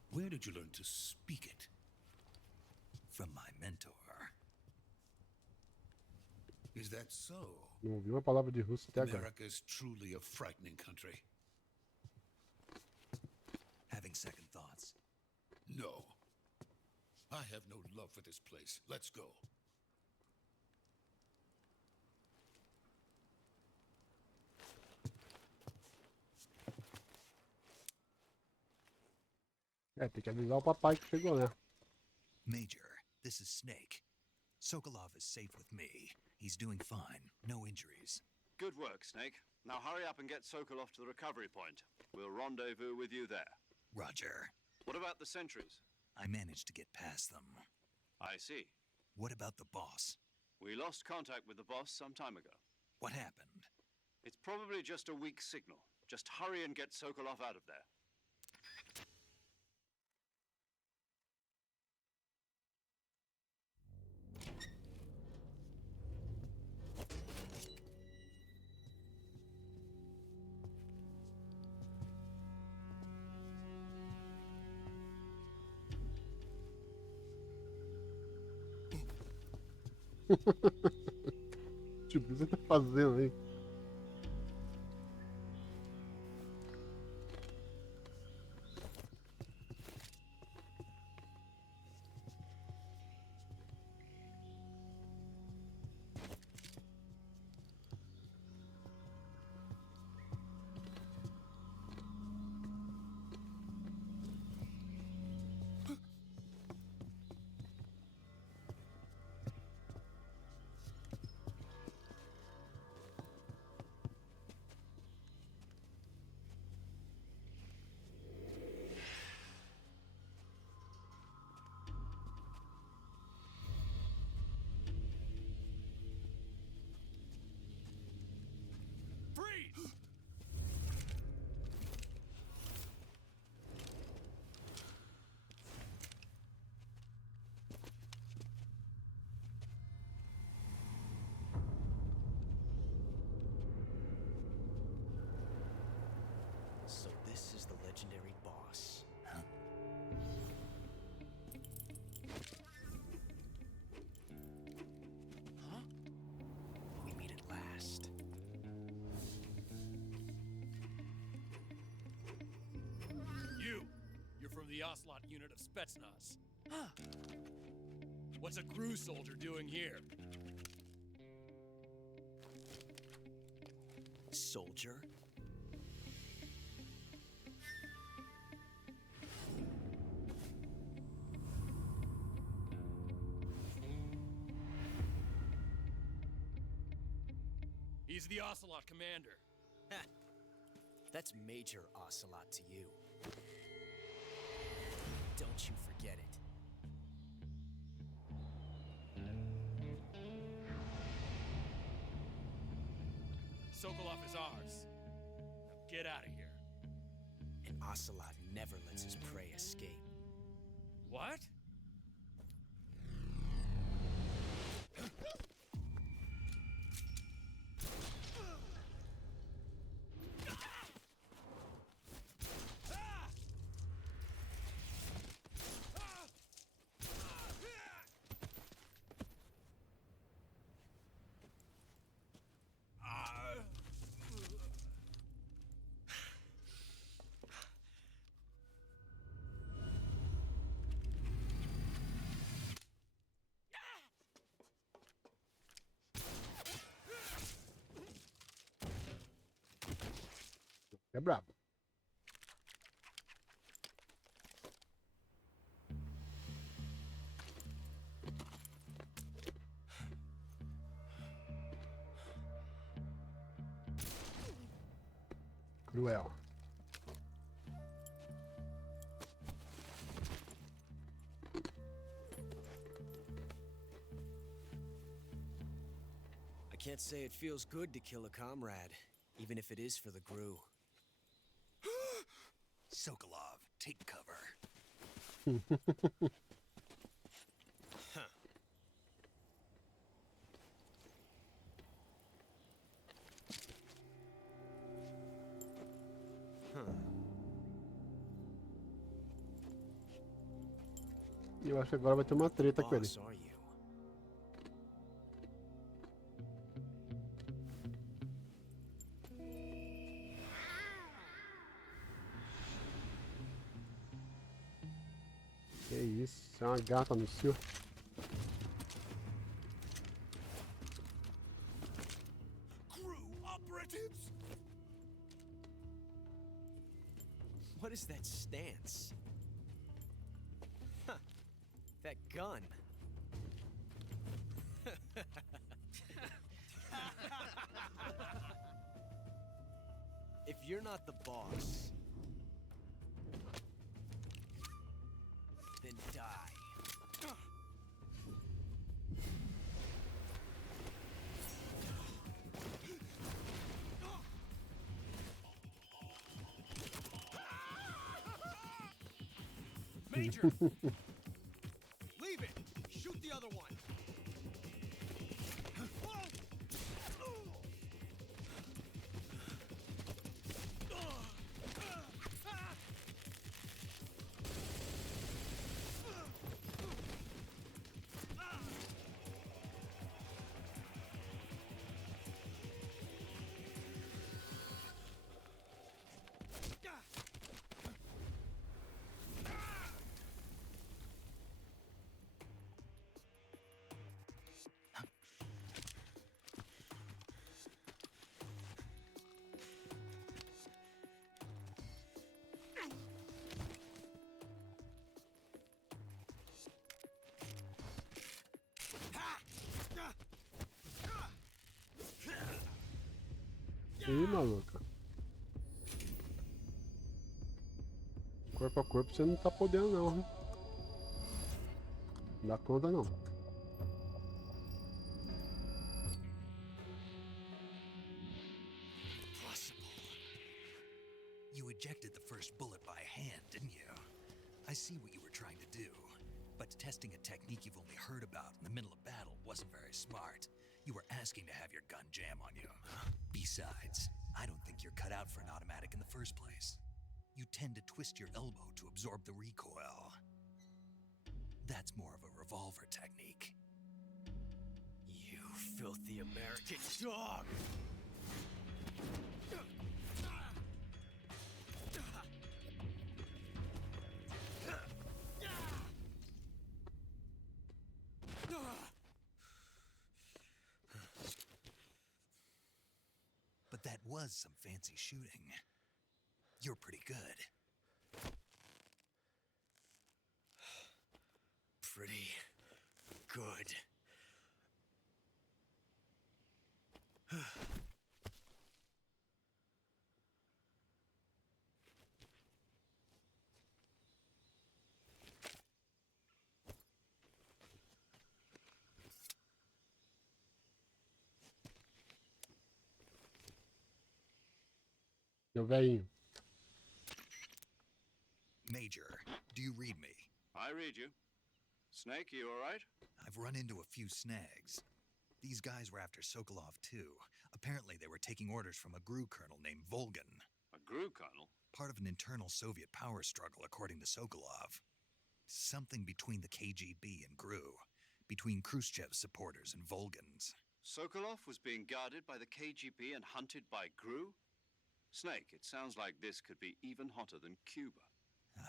Where did you learn to speak it? From my mentor. Is that so? Não ouvi uma palavra de russo até agora. America is truly a frightening country. Having second thoughts. No. I have no love for this place. Let's go. É, tem que avisar o papai que chegou, né? Major, this is Snake. Sokolov is safe with me. He's doing fine. No injuries. Good work, Snake. Now hurry up and get Sokolov to the recovery point. We'll rendezvous with you there. Roger. What about the sentries? I managed to get past them. I see. What about the boss? We lost contact with the boss some time ago. What happened? It's probably just a weak signal. Just hurry and get Sokolov out of there. Tipo, o que você tá fazendo aí? So this is the legendary boss, huh? Huh? We meet at last. You're from the Ocelot unit of Spetsnaz. Huh. What's a GRU soldier doing here? Soldier? He's the Ocelot commander. That's major ocelot to you. Don't you forget it. Sokolov is ours. Now get out of here. An ocelot never lets his prey escape. What? É brabo. Cruel. I can't say it feels good to kill a comrade, even if it is for the Gru. Sokolov, take cover. E eu acho que agora vai ter uma treta com ele. Boss, are you? Que isso, é uma gata no cio. Crew operatives! What is that stance? Huh. That gun. If you're not the boss, then die. Major! Leave it! Shoot the other one! Ih, maluca. Corpo a corpo você não tá podendo não, hein? Não dá conta não. Impossible. You ejected the first bullet by hand, didn't you? I see what you were trying to do. But testing a technique you've only heard about in the middle of battle wasn't very smart. You were asking to have your gun jam on you. Besides, I don't think you're cut out for an automatic in the first place. You tend to twist your elbow to absorb the recoil. That's more of a revolver technique. You filthy American dog! But that was some fancy shooting. You're pretty good. Pretty good. Meu velhinho. Major, do you read me? I read you. Snake, you all right? I've run into a few snags. These guys were after Sokolov too. Apparently they were taking orders from a GRU colonel named Volgan. A GRU colonel? Part of an internal Soviet power struggle, according to Sokolov. Something between the KGB and GRU. Between Khrushchev's supporters and Volgan's. Sokolov was being guarded by the KGB and hunted by GRU? Snake, it sounds like this could be even hotter than Cuba.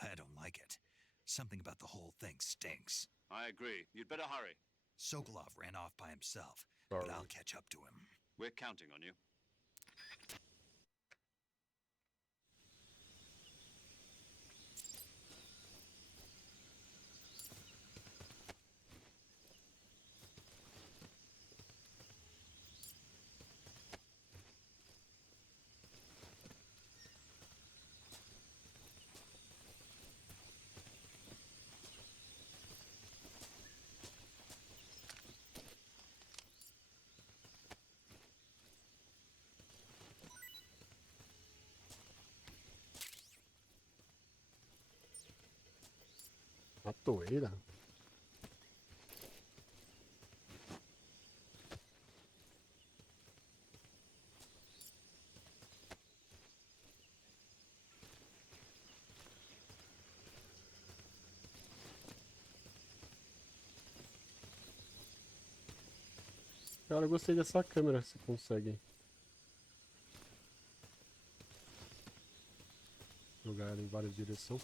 I don't like it. Something about the whole thing stinks. I agree. You'd better hurry. Sokolov ran off by himself, Sorry. but I'll catch up to him. We're counting on you. A toeira? Cara, eu gostei dessa câmera que você consegue jogar ela em várias direções.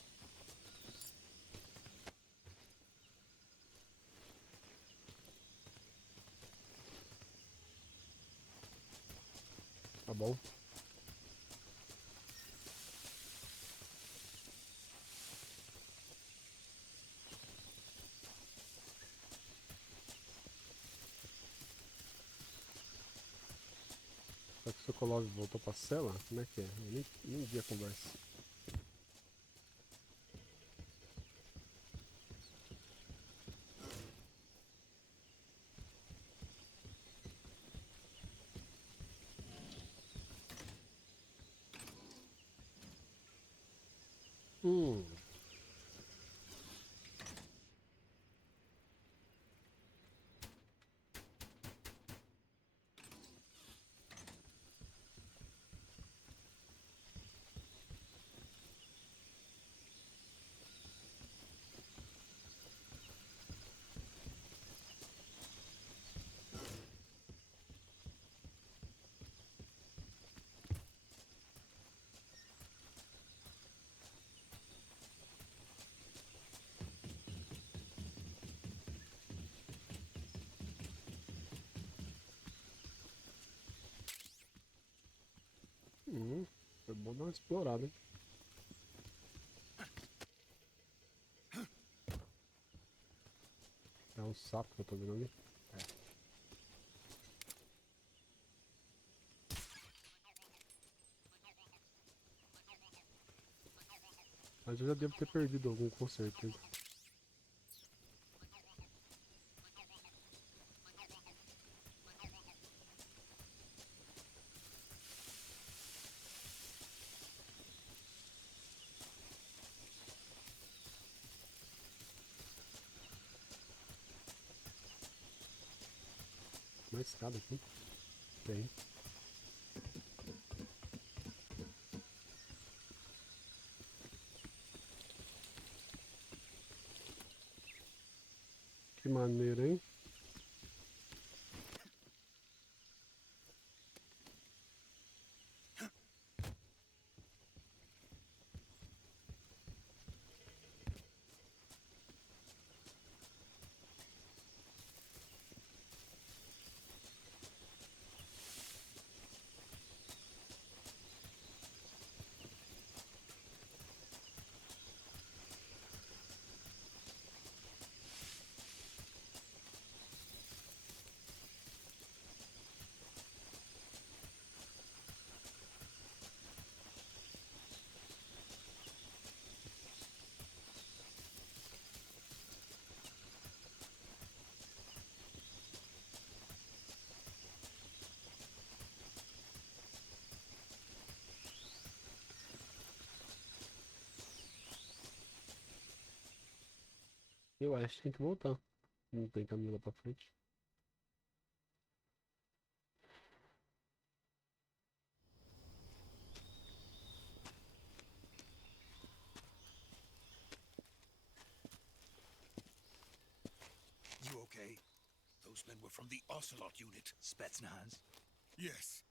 Tá bom. Será que o Sokolov voltou pra cela? Como é que é? Eu nem vi a conversa. Hum. Foi bom dar uma explorada, hein? É um sapo que eu tô vendo ali. É. Mas eu já devo ter perdido algum, com certeza. Uma escada aqui. Tem. Que maneiro, hein? Eu acho que tem que voltar. Não tem caminho lá pra frente. You okay? Those men were from the Ocelot unit. Spetsnaz? Yes.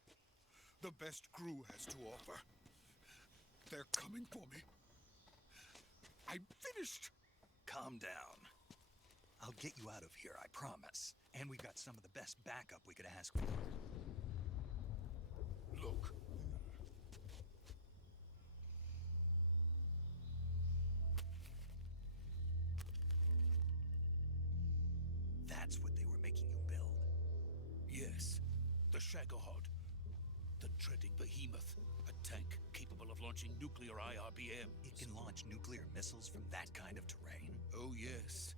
The best crew has to offer. They're coming for me. I'm finished. Calm down. I'll get you out of here, I promise. And we've got some of the best backup we could ask for. Look. That's what they were making you build. Yes. The Shagohod. The dreading behemoth. A tank capable of launching nuclear IRBM. It can launch nuclear missiles from that kind of terrain? Oh, yes.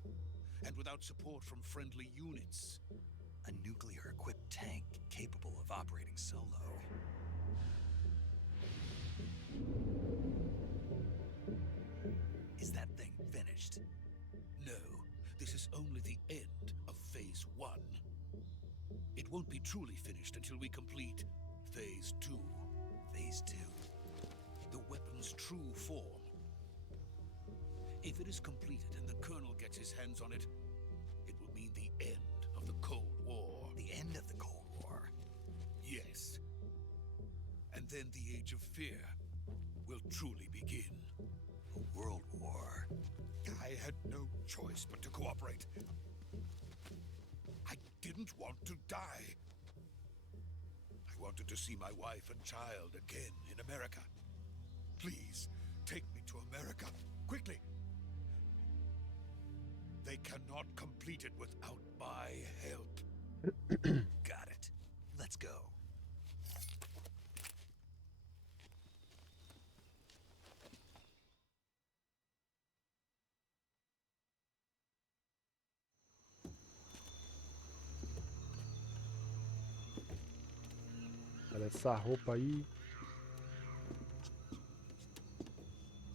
And without support from friendly units. A nuclear-equipped tank capable of operating solo. Is that thing finished? No, this is only the end of Phase 1. It won't be truly finished until we complete Phase 2. Phase 2? The weapon's true form. If it is completed and the Colonel gets his hands on it, it will mean the end of the Cold War. The end of the Cold War? Yes. And then the Age of Fear will truly begin. A world war? I had no choice but to cooperate. I didn't want to die. I wanted to see my wife and child again in America. Please, take me to America, quickly. They cannot complete it without my help. Got it. Let's go. Olha essa roupa aí.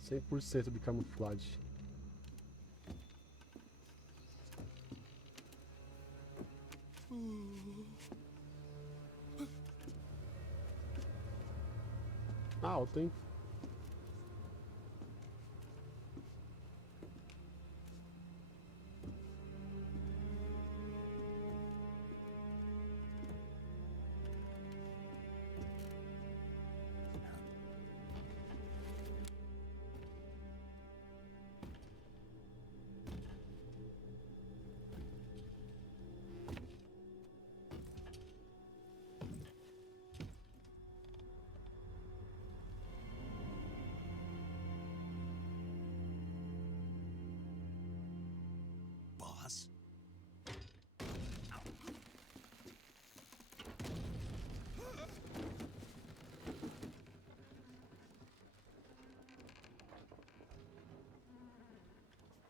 100% de camuflagem. Alto, hein? Boss?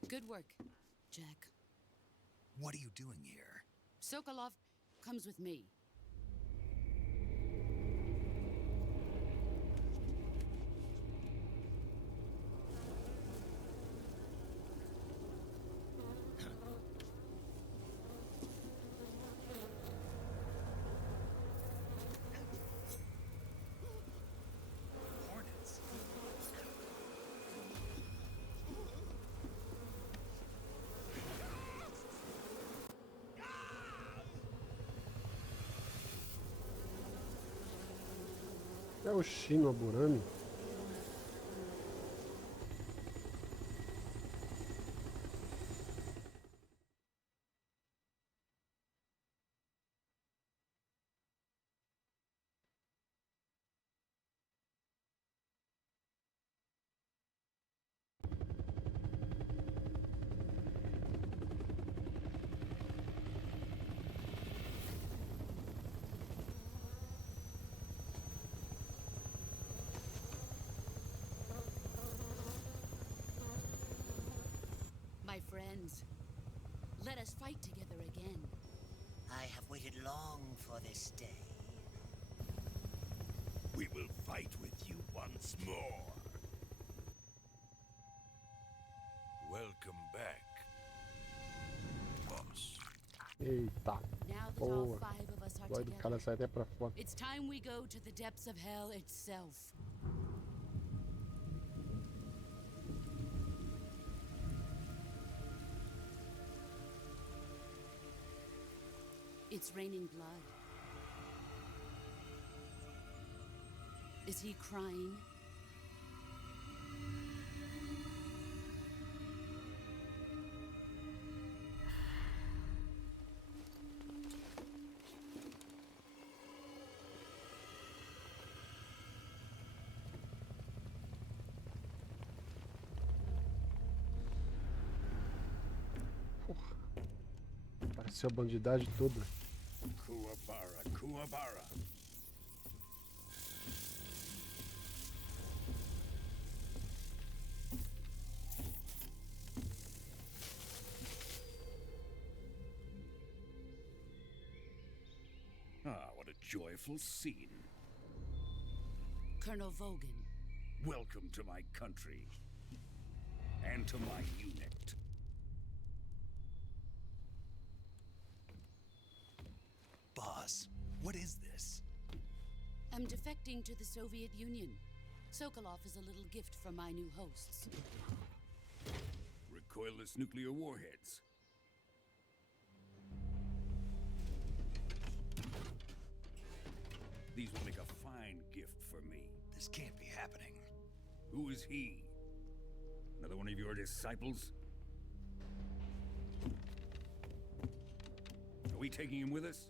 Good work, Jack. What are you doing here? Sokolov comes with me. Hornets? É o Shino Aburami. My friends, let us fight together again. I have waited long for this day. We will fight with you once more. Welcome back, Eita. Now that all Boa. 5 of us are O zóio do cara together, sai até pra fora. it's time we go to the depths of hell itself. It's raining blood. Is he crying? Pareceu a bandidagem toda. Kuwabara, Kuwabara. Ah, what a joyful scene. Colonel Vogan. Welcome to my country. And to my unit. Boss, what is this? I'm defecting to the Soviet Union. Sokolov is a little gift from my new hosts. Recoilless nuclear warheads. These will make a fine gift for me. This can't be happening. Who is he? Another one of your disciples? Are we taking him with us?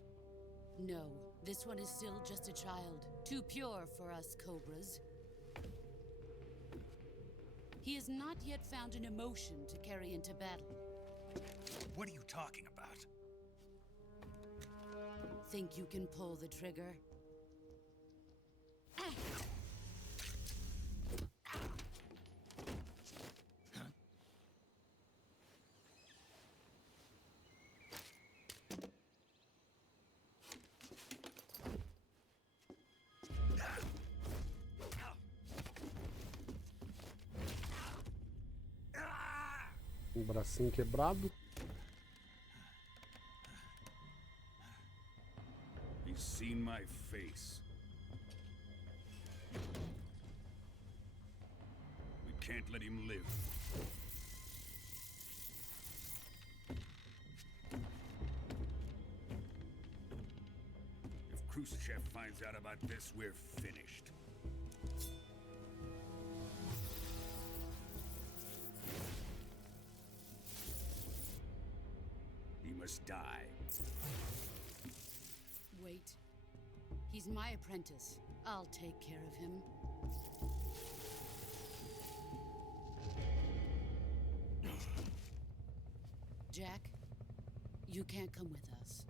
No, this one is still just a child. Too pure for us Cobras. He has not yet found an emotion to carry into battle. What are you talking about? Think you can pull the trigger? Um bracinho quebrado. He's seen my face. We can't let him live. If Khrushchev finds out about this, we're finished. He must die. Wait. He's my apprentice. I'll take care of him. Jack, you can't come with us.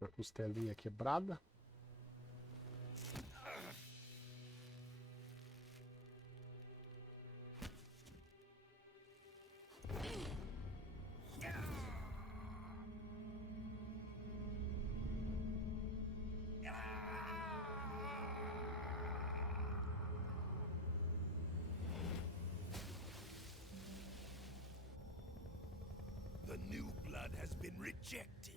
Uma costelinha quebrada. The new blood has been rejected.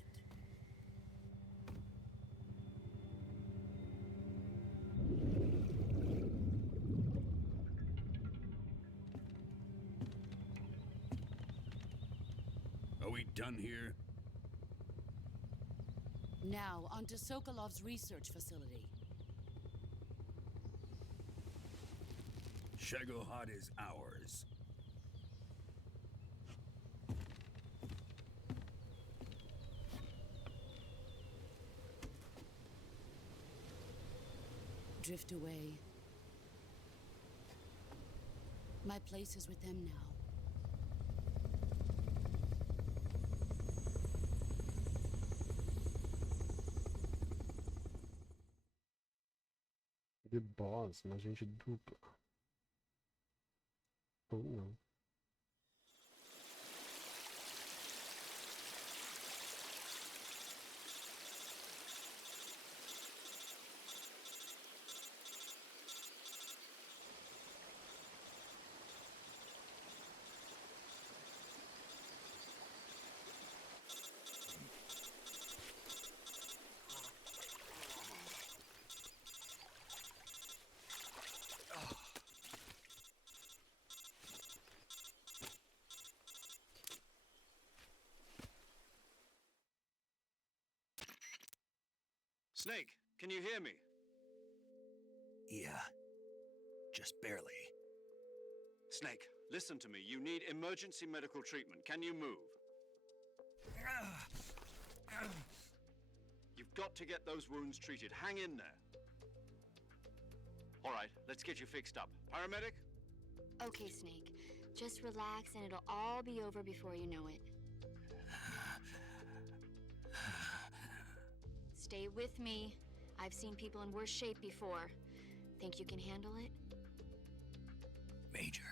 Are we done here? Now, onto Sokolov's research facility. Shagohod is ours. Drift away. My place is with them now. The boss, uma agente dupla. Ou não. Snake, can you hear me? Yeah. Just barely. Snake, listen to me. You need emergency medical treatment. Can you move? You've got to get those wounds treated. Hang in there. All right, let's get you fixed up. Paramedic? Okay, Snake. Just relax and it'll all be over before you know it. Stay with me. I've seen people in worse shape before. Think you can handle it? Major.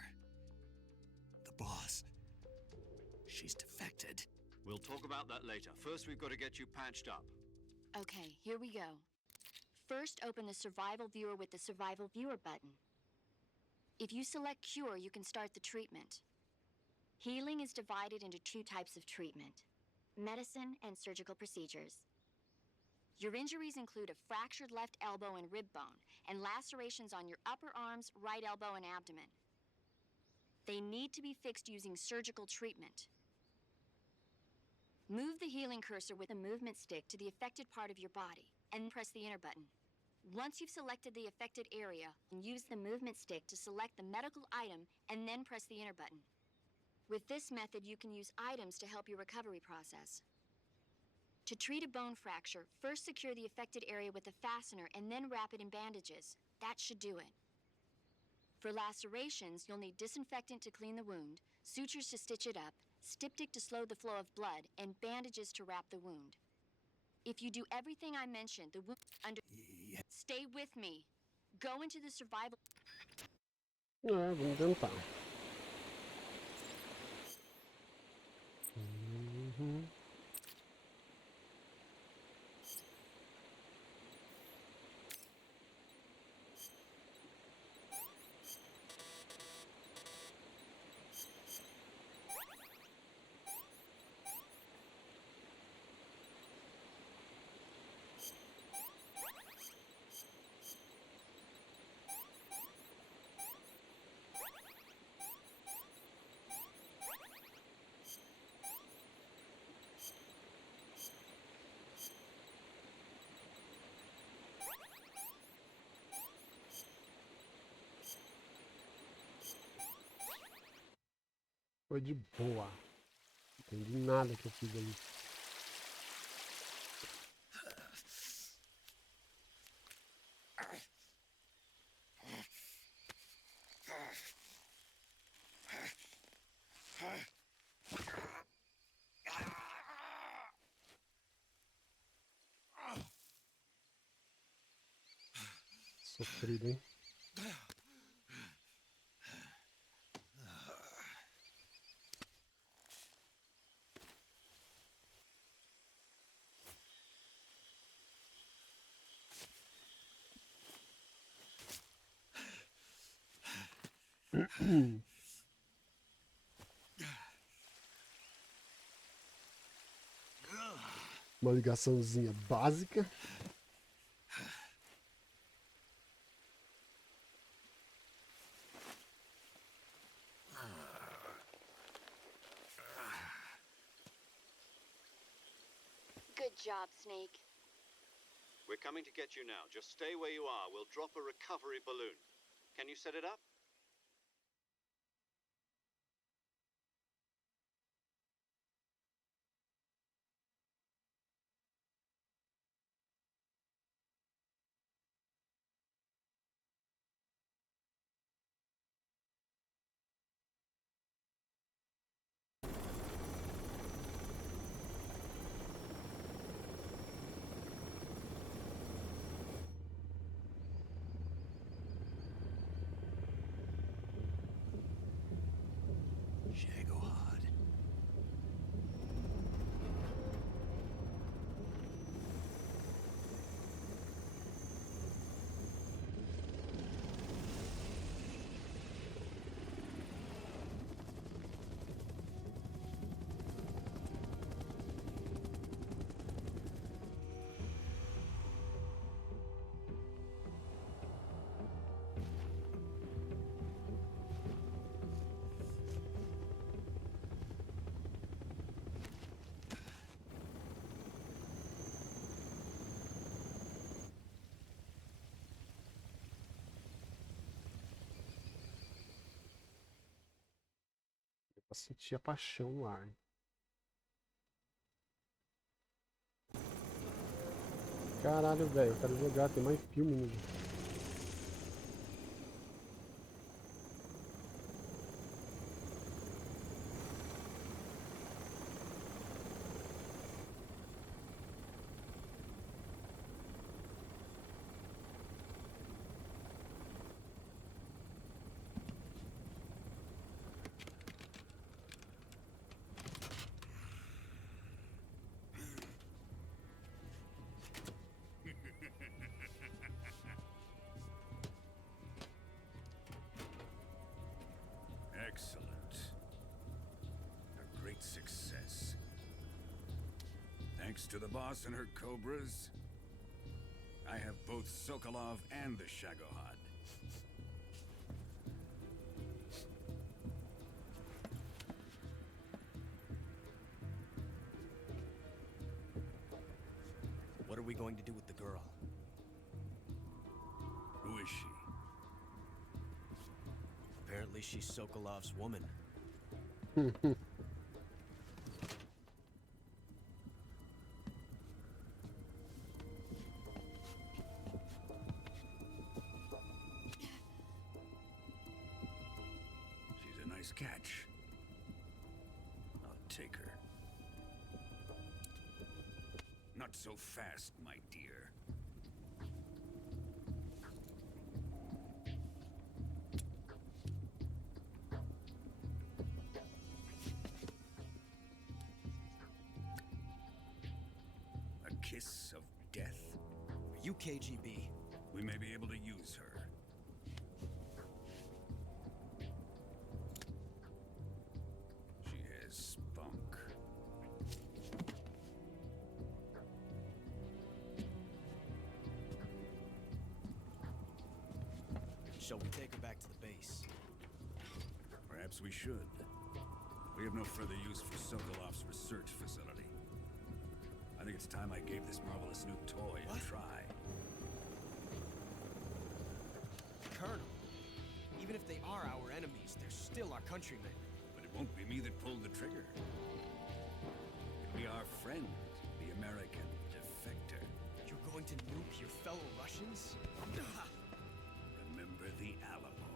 The boss. She's defected. We'll talk about that later. First, we've got to get you patched up. Okay, here we go. First, open the Survival Viewer with the Survival Viewer button. If you select Cure, you can start the treatment. Healing is divided into two types of treatment: medicine and surgical procedures. Your injuries include a fractured left elbow and rib bone, and lacerations on your upper arms, right elbow, and abdomen. They need to be fixed using surgical treatment. Move the healing cursor with the movement stick to the affected part of your body, and press the enter button. Once you've selected the affected area, use the movement stick to select the medical item, and then press the enter button. With this method, you can use items to help your recovery process. To treat a bone fracture, first secure the affected area with a fastener and then wrap it in bandages. That should do it. For lacerations, you'll need disinfectant to clean the wound, sutures to stitch it up, styptic to slow the flow of blood, and bandages to wrap the wound. If you do everything I mentioned, the wound under... Yeah. Stay with me. Go into the survival... Vamos tentar. Foi de boa. Não entendi nada que eu fiz ali. Sofrido, hein? Uma ligaçãozinha básica. Good job, Snake. We're coming to get you now. Just stay where you are. We'll drop a recovery balloon. Can you set it up? Eu senti a paixão no ar. Caralho, velho, eu quero jogar, tem mais filme no jogo. Excellent. A great success. Thanks to the boss and her cobras, I have both Sokolov and the Shagohod. What are we going to do with the girl? Who is she? Apparently she's Sokolov's woman. She's a nice catch. I'll take her. Not so fast, my dear. A kiss of death? Are you KGB? We may be able to use her. She has spunk. Shall we take her back to the base? Perhaps we should. We have no further use for Sokolov's research facility. I think it's time I gave this marvelous new toy a try. Colonel, even if they are our enemies, they're still our countrymen. But it won't be me that pulled the trigger. It'll be our friend, the American defector. You're going to nuke your fellow Russians? Remember the Alamo.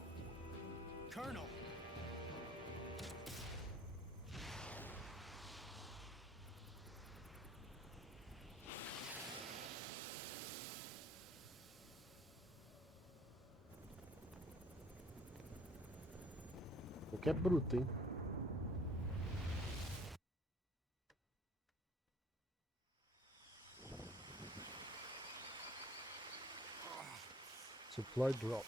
Colonel! O que é bruto, hein? Supply drop.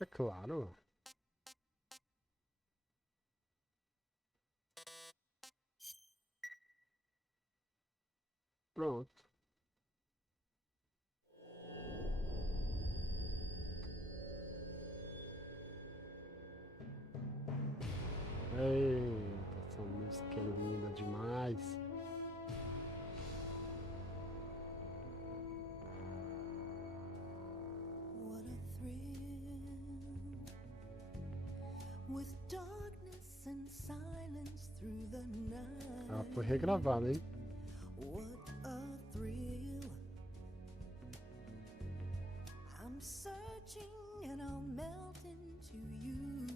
É claro. Pronto. Eita, essa música é linda demais. What a thrill, with darkness and silence through the night. Ah, foi regravada, hein? What a thrill. I'm searching and I'll melt into you.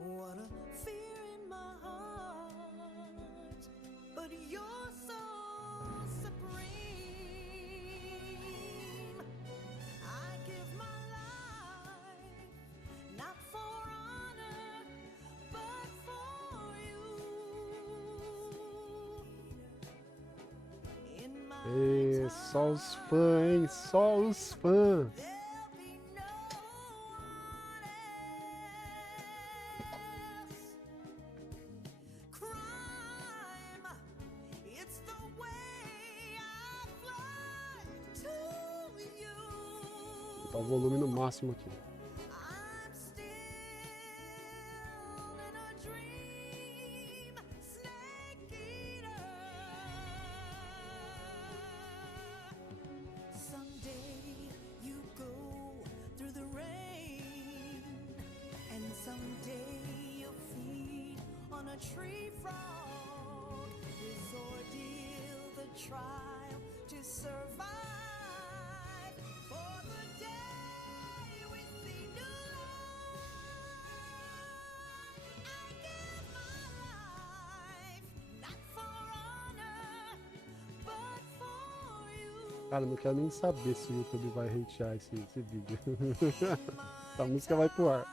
What a fear in my heart, but you're so supreme. I give my life, not for honor, but for you. In my E só os fãs, hein? Só os fãs. there'll be no Botar o volume no máximo aqui. I'm still in a dream, snake eater. Someday you go through the rain, and someday you'll feed on a tree frog. This ordeal, the trial to survive. For the day we see new life, I give my life, not for honor, but for you. Cara, não quero nem saber se o YouTube vai hatear esse vídeo. Essa música vai pro ar.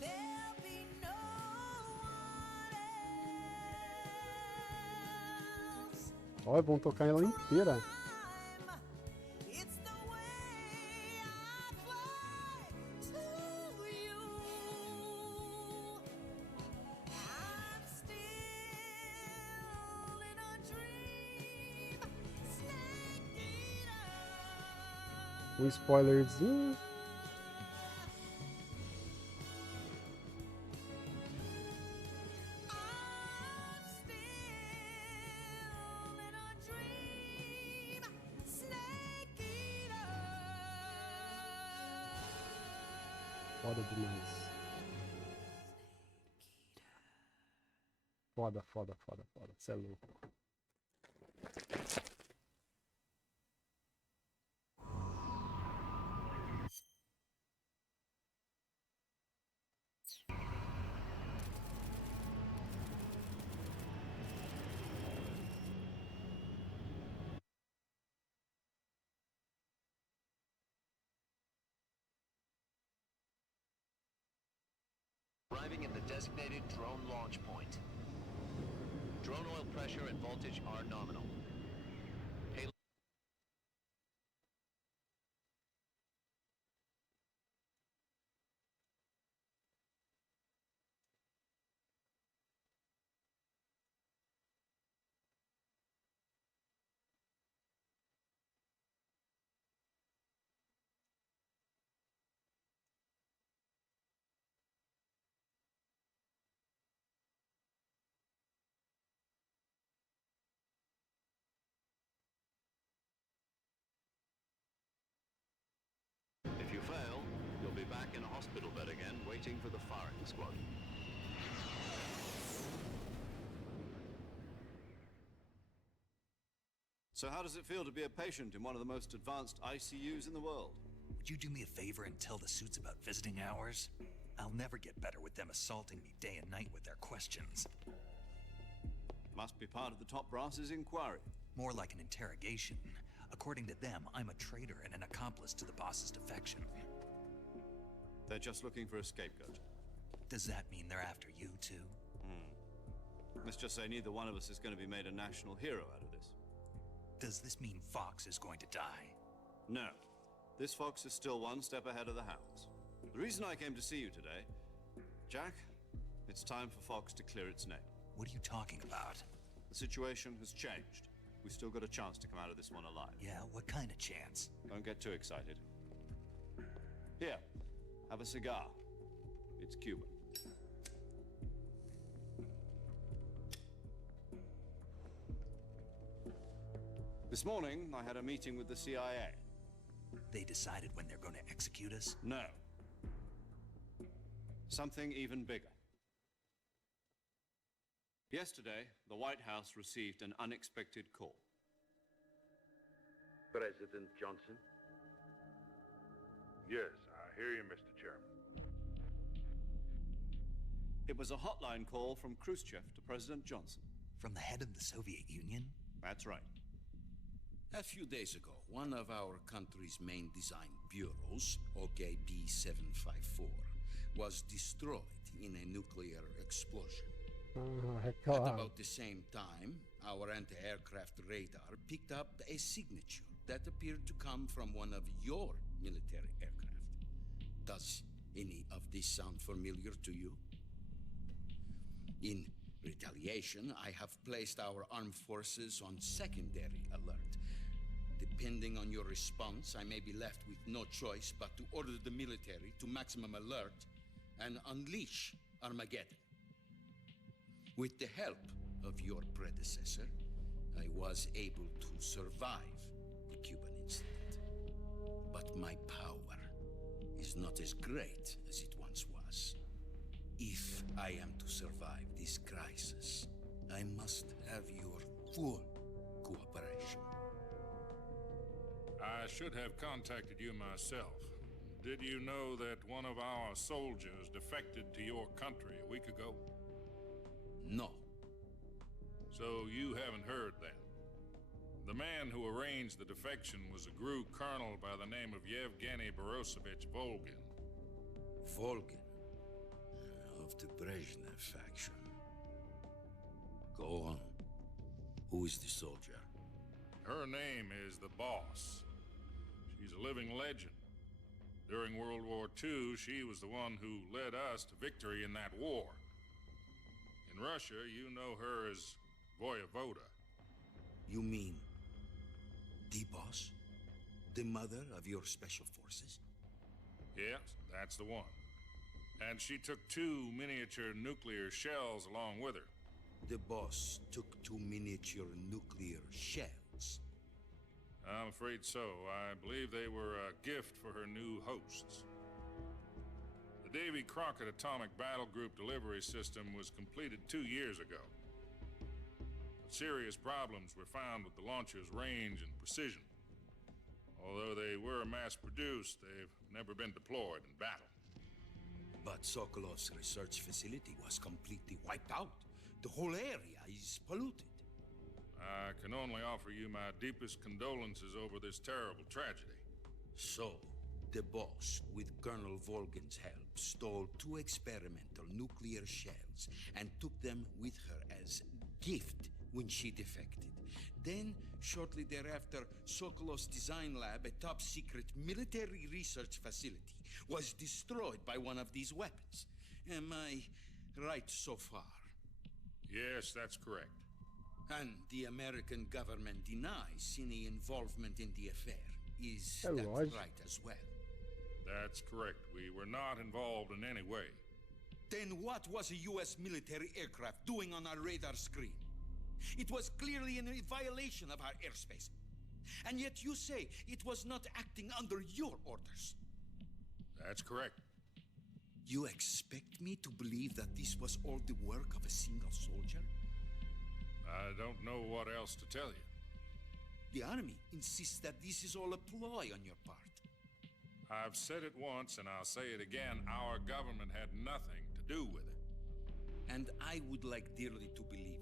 There'll be no one else. Ó, vão tocar ela inteira. It's the way I fly to you. I'm still in a dream, snake eater. Um spoilerzinho. I'm still in a dream, snake eater. Foda demais. Foda, foda, foda, foda. Cê é louco. Arriving at the designated drone launch point. Drone oil pressure and voltage are nominal. Payload If you fail, you'll be back in a hospital bed again, waiting for the firing squad. So how does it feel to be a patient in one of the most advanced ICUs in the world? Would you do me a favor and tell the suits about visiting hours? I'll never get better with them assaulting me day and night with their questions. Must be part of the top brass's inquiry. More like an interrogation. According to them, I'm a traitor and an accomplice to the boss's defection. They're just looking for a scapegoat. Does that mean they're after you too? Let's just say neither one of us is going to be made a national hero out of this. Does this mean Fox is going to die? No. This fox is still one step ahead of the hounds. The reason I came to see you today, Jack, it's time for Fox to clear its name. What are you talking about? The situation has changed. We've still got a chance to come out of this one alive. Yeah, what kind of chance? Don't get too excited. Here, have a cigar. It's Cuban. This morning, I had a meeting with the CIA. They decided when they're going to execute us? No. Something even bigger. Yesterday, the White House received an unexpected call. President Johnson? Yes, I hear you, Mr. Chairman. It was a hotline call from Khrushchev to President Johnson. From the head of the Soviet Union? That's right. A few days ago, one of our country's main design bureaus, OKB 754, was destroyed in a nuclear explosion. At about the same time, our anti-aircraft radar picked up a signature that appeared to come from one of your military aircraft. Does any of this sound familiar to you? In retaliation, I have placed our armed forces on secondary alert. The Depending on your response, I may be left with no choice but to order the military to maximum alert and unleash Armageddon. With the help of your predecessor, I was able to survive the Cuban incident. But my power is not as great as it once was. If I am to survive this crisis, I must have your full cooperation. I should have contacted you myself. Did you know that one of our soldiers defected to your country a week ago? No. So you haven't heard then. The man who arranged the defection was a GRU colonel by the name of Yevgeny Borosovich Volgin. Volgin? Of the Brezhnev faction. Go on. Who is the soldier? Her name is the Boss. She's a living legend. During World War II, she was the one who led us to victory in that war. In Russia, you know her as Voyevoda. You mean the Boss? The mother of your special forces? Yes, that's the one. And she took 2 miniature nuclear shells along with her. The Boss took 2 miniature nuclear shells? I'm afraid so. I believe they were a gift for her new hosts. The Davy Crockett Atomic Battle Group delivery system was completed 2 years ago. But serious problems were found with the launcher's range and precision. Although they were mass-produced, they've never been deployed in battle. But Sokolov's research facility was completely wiped out. The whole area is polluted. I can only offer you my deepest condolences over this terrible tragedy. So, the Boss, with Colonel Volgin's help, stole 2 experimental nuclear shells and took them with her as gift when she defected. Then, shortly thereafter, Sokolov's design lab, a top-secret military research facility, was destroyed by one of these weapons. Am I right so far? Yes, that's correct. And the American government denies any involvement in the affair. Is that right as well? That's correct. We were not involved in any way. Then what was a U.S. military aircraft doing on our radar screen? It was clearly in a violation of our airspace. And yet you say it was not acting under your orders. That's correct. You expect me to believe that this was all the work of a single soldier? I don't know what else to tell you. The army insists that this is all a ploy on your part. I've said it once and I'll say it again. Our government had nothing to do with it. And I would like dearly to believe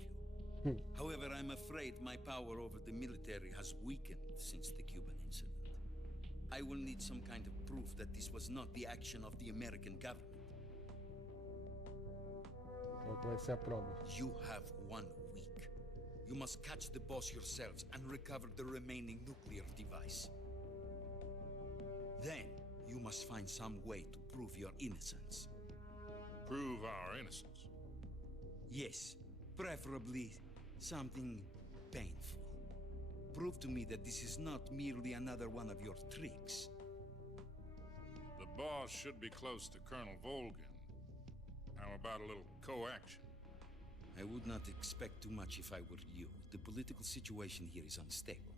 you. However, I'm afraid my power over the military has weakened since the Cuban incident. I will need some kind of proof that this was not the action of the American government. Vai ser a prova. You have 1 week. You must catch the Boss yourselves and recover the remaining nuclear device. Then, you must find some way to prove your innocence. Prove our innocence? Yes, preferably something painful. Prove to me that this is not merely another one of your tricks. The Boss should be close to Colonel Volgin. How about a little co-action? I would not expect too much if I were you. The political situation here is unstable.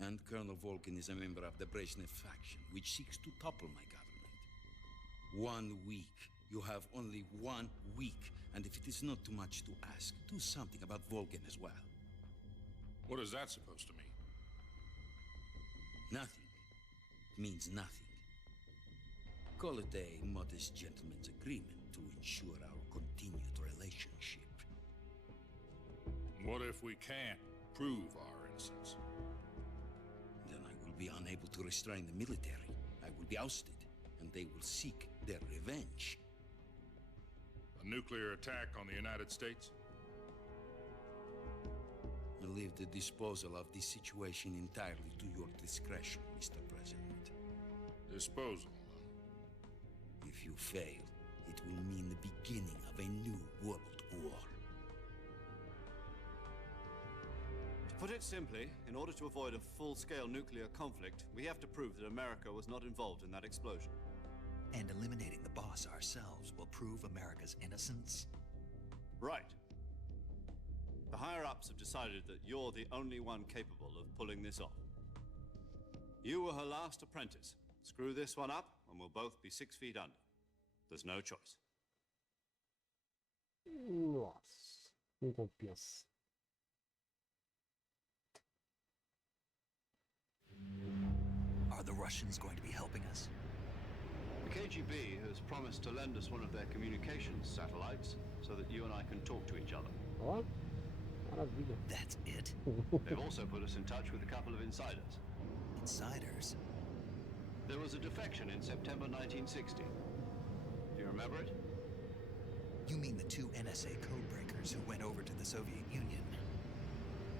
And Colonel Volgin is a member of the Brezhnev faction, which seeks to topple my government. 1 week. You have only 1 week. And if it is not too much to ask, do something about Volgin as well. What is that supposed to mean? Nothing. It means nothing. Call it a modest gentleman's agreement to ensure our continued relationship. What if we can't prove our innocence? Then I will be unable to restrain the military. I will be ousted, and they will seek their revenge. A nuclear attack on the United States? I leave the disposal of this situation entirely to your discretion, Mr. President. Disposal? If you fail, it will mean the beginning of a new world war. put it simply, in order to avoid a full-scale nuclear conflict, we have to prove that America was not involved in that explosion. And eliminating the boss ourselves will prove America's innocence? Right. The higher-ups have decided that you're the only one capable of pulling this off. You were her last apprentice. Screw this one up, and we'll both be 6 feet under. There's no choice. Nossa, não compensa. Are the Russians going to be helping us? The KGB has promised to lend us one of their communications satellites so that you and I can talk to each other. Ó, maravilha. That's it? They've also put us in touch with a couple of insiders. Insiders? There was a defection in September 1960. Do you remember it? You mean the 2 NSA codebreakers who went over to the Soviet Union?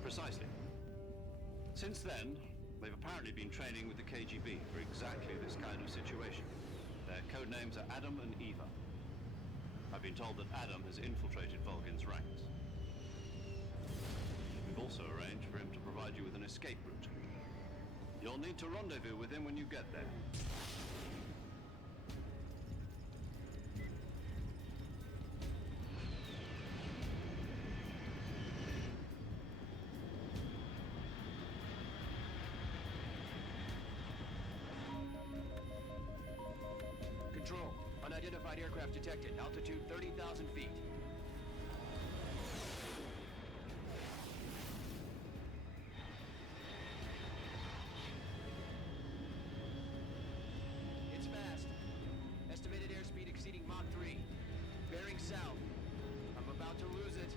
Precisely. Since then, they've apparently been training with the KGB for exactly this kind of situation. Their code names are Adam and Eva. I've been told that Adam has infiltrated Volgin's ranks. We've also arranged for him to provide you with an escape route. You'll need to rendezvous with him when you get there. Control. Unidentified aircraft detected. Altitude 30,000 feet. It's fast. Estimated airspeed exceeding Mach 3. Bearing south. I'm about to lose it.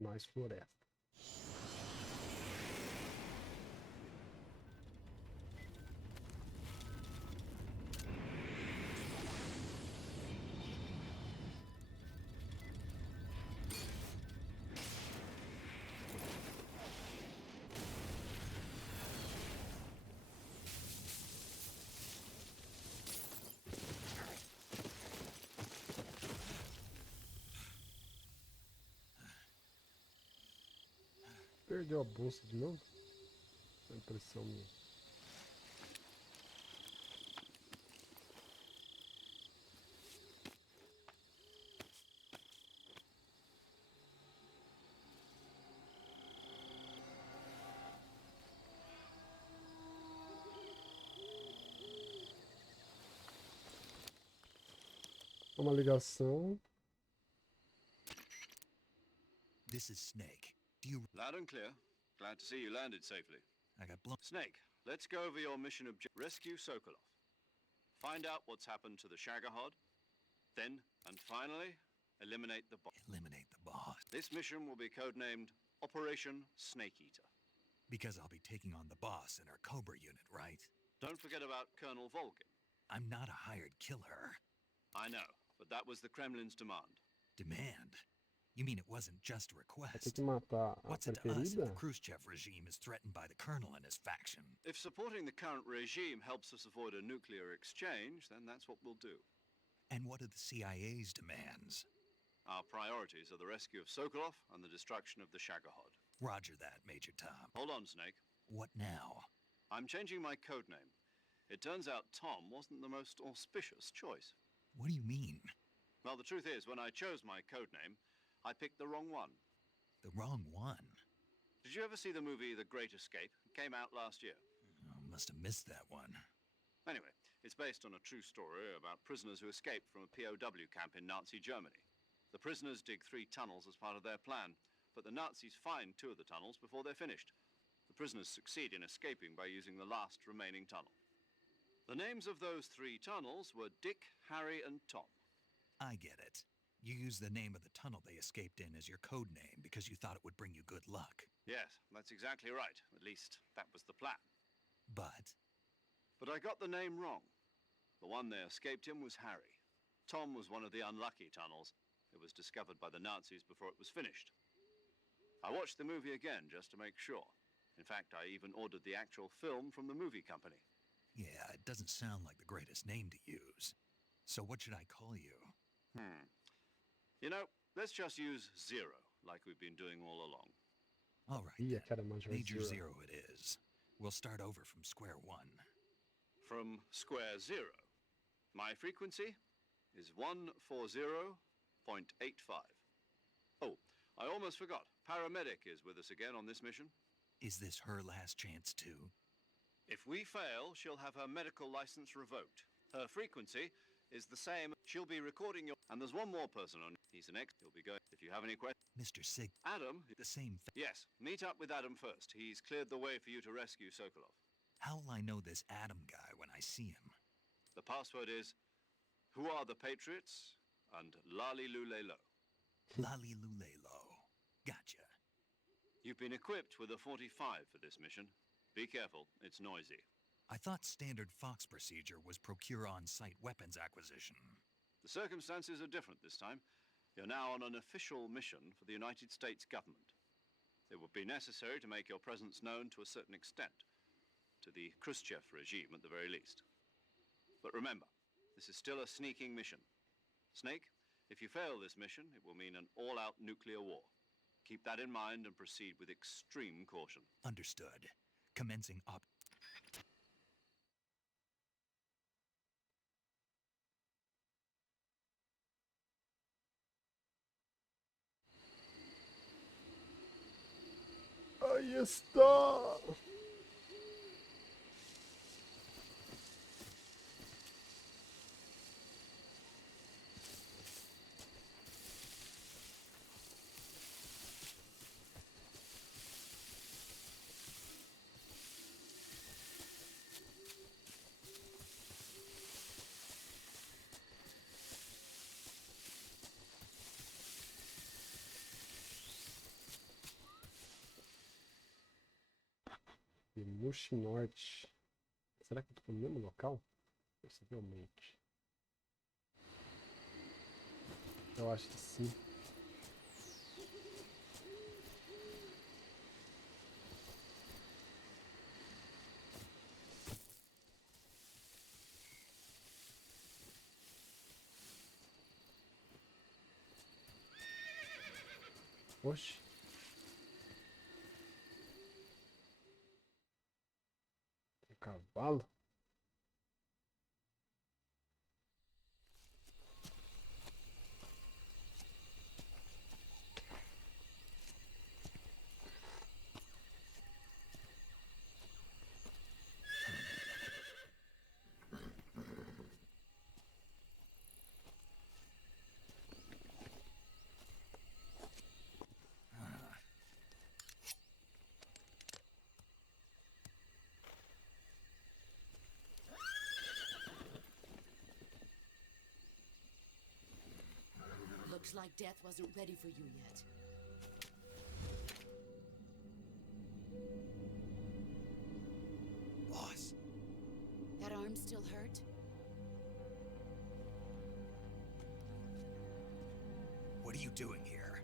Mais floresta. Perdeu a bolsa de novo? É impressão minha. Uma ligação. This is Snake. Do you... Loud and clear. Glad to see you landed safely. I got blown... Snake, let's go over your mission objective. Rescue Sokolov. Find out what's happened to the Shagohod. Then, and finally, eliminate the boss. Eliminate the boss. This mission will be codenamed Operation Snake Eater. Because I'll be taking on the boss in our Cobra unit, right? Don't forget about Colonel Volgin. I'm not a hired killer. I know, but that was the Kremlin's demand. Demand? You mean it wasn't just a request? Tem que matar a What's it to us if preferida? the Khrushchev regime is threatened by the colonel and his faction? If supporting the current regime helps us avoid a nuclear exchange, then that's what we'll do. And what are the CIA's demands? Our priorities are the rescue of Sokolov and the destruction of the Shagohod. Roger that, Major Tom. Hold on, Snake. What now? I'm changing my code name. It turns out Tom wasn't the most auspicious choice. What do you mean? Well, the truth is, when I chose my code name, I picked the wrong one. The wrong one? Did you ever see the movie The Great Escape? It came out last year. Oh, must have missed that one. Anyway, it's based on a true story about prisoners who escaped from a POW camp in Nazi Germany. The prisoners dig 3 tunnels as part of their plan, but the Nazis find 2 of the tunnels before they're finished. The prisoners succeed in escaping by using the last remaining tunnel. The names of those 3 tunnels were Dick, Harry, and Tom. I get it. You used the name of the tunnel they escaped in as your code name because you thought it would bring you good luck. Yes, that's exactly right. At least, that was the plan. But But I got the name wrong. The one they escaped in was Harry. Tom was one of the unlucky tunnels. It was discovered by the Nazis before it was finished. I watched the movie again just to make sure. In fact, I even ordered the actual film from the movie company. yeah, it doesn't sound like the greatest name to use. So what should I call you? You know, let's just use Zero, like we've been doing all along. All right, Ih, then. cara, Major Major Zero. Zero it is. We'll start over from square one. From square zero. My frequency is 140.85. Oh, I almost forgot. Paramedic is with us again on this mission. Is this her last chance too? If we fail, she'll have her medical license revoked. Her frequency is the same. She'll be recording your... And there's one more person on. He's an ex. He'll be going... If you have any questions... Mr. Sig, Adam... the same thing. Yes, meet up with Adam first. He's cleared the way for you to rescue Sokolov. How will I know this Adam guy when I see him? The password is... Who are the Patriots? And Lali Lule Lo. Lali Lule Lo. Gotcha. You've been equipped with a 45 for this mission. Be careful, it's noisy. I thought standard Fox procedure was procure on-site weapons acquisition. The circumstances are different this time. You're now on an official mission for the United States government. It would be necessary to make your presence known to a certain extent, to the Khrushchev regime at the very least. But remember, this is still a sneaking mission. Snake, if you fail this mission, it will mean an all-out nuclear war. Keep that in mind and proceed with extreme caution. Understood. Commencing op... Ahí está. Mushi Norte. Será que eu tô no mesmo local? Possivelmente. Eu acho que sim. Oxe. Tem cavalo? Looks like death wasn't ready for you yet. Boss. That arm still hurt? What are you doing here?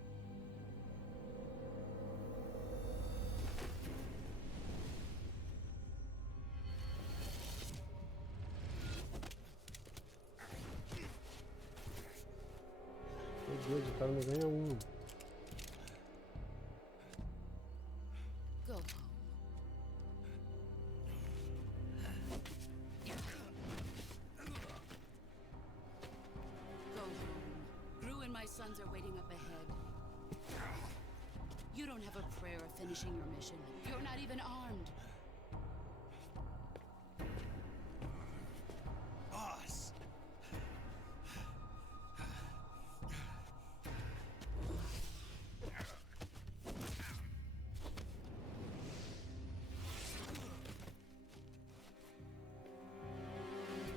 Meu Deus, o cara não ganha um. Go home. Go home. Gru and my sons are waiting up ahead. You don't have a prayer of finishing your mission. You're not even armed. Boss!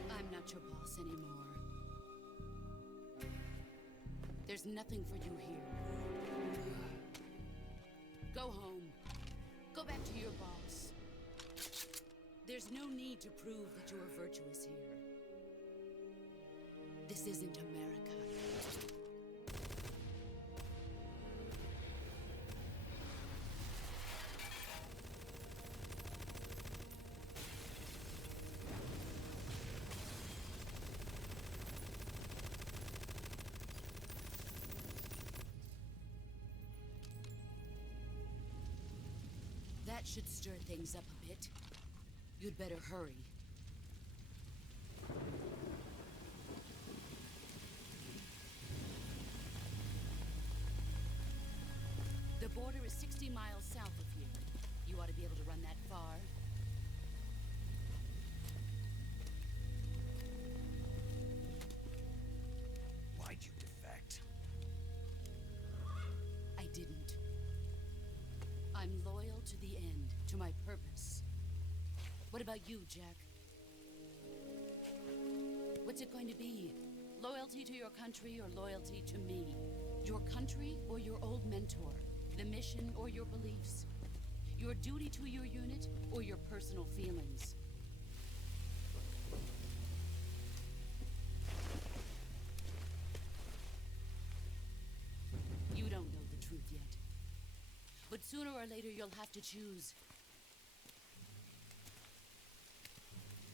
I'm not your boss anymore. There's nothing for you here. Go home. back to your boss. There's no need to prove that you are virtuous here. This isn't America. That should stir things up a bit. You'd better hurry. The border is 60 miles south of here. You ought to be able to run that far. Why'd you defect? I didn't. I'm loyal to the end, to my purpose. What about you, Jack? What's it going to be? Loyalty to your country or loyalty to me? Your country or your old mentor? The mission or your beliefs? Your duty to your unit or your personal feelings? You don't know the truth yet. But sooner or later you'll have to choose.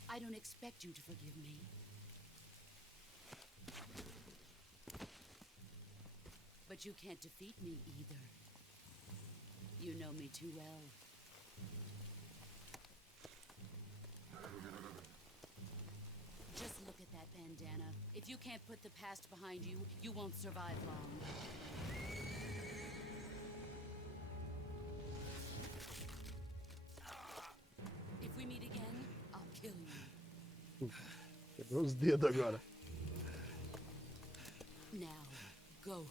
I don't expect you to forgive me. But you can't defeat me either. You know me too well. Just look at that bandana. If you can't put the past behind you, you won't survive long. If we meet again, I'll kill you. Quebrou os dedos agora. Now, go home.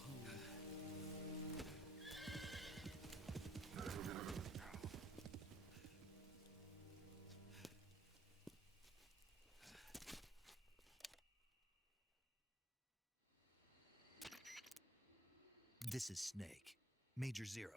This is Snake. Major Zero.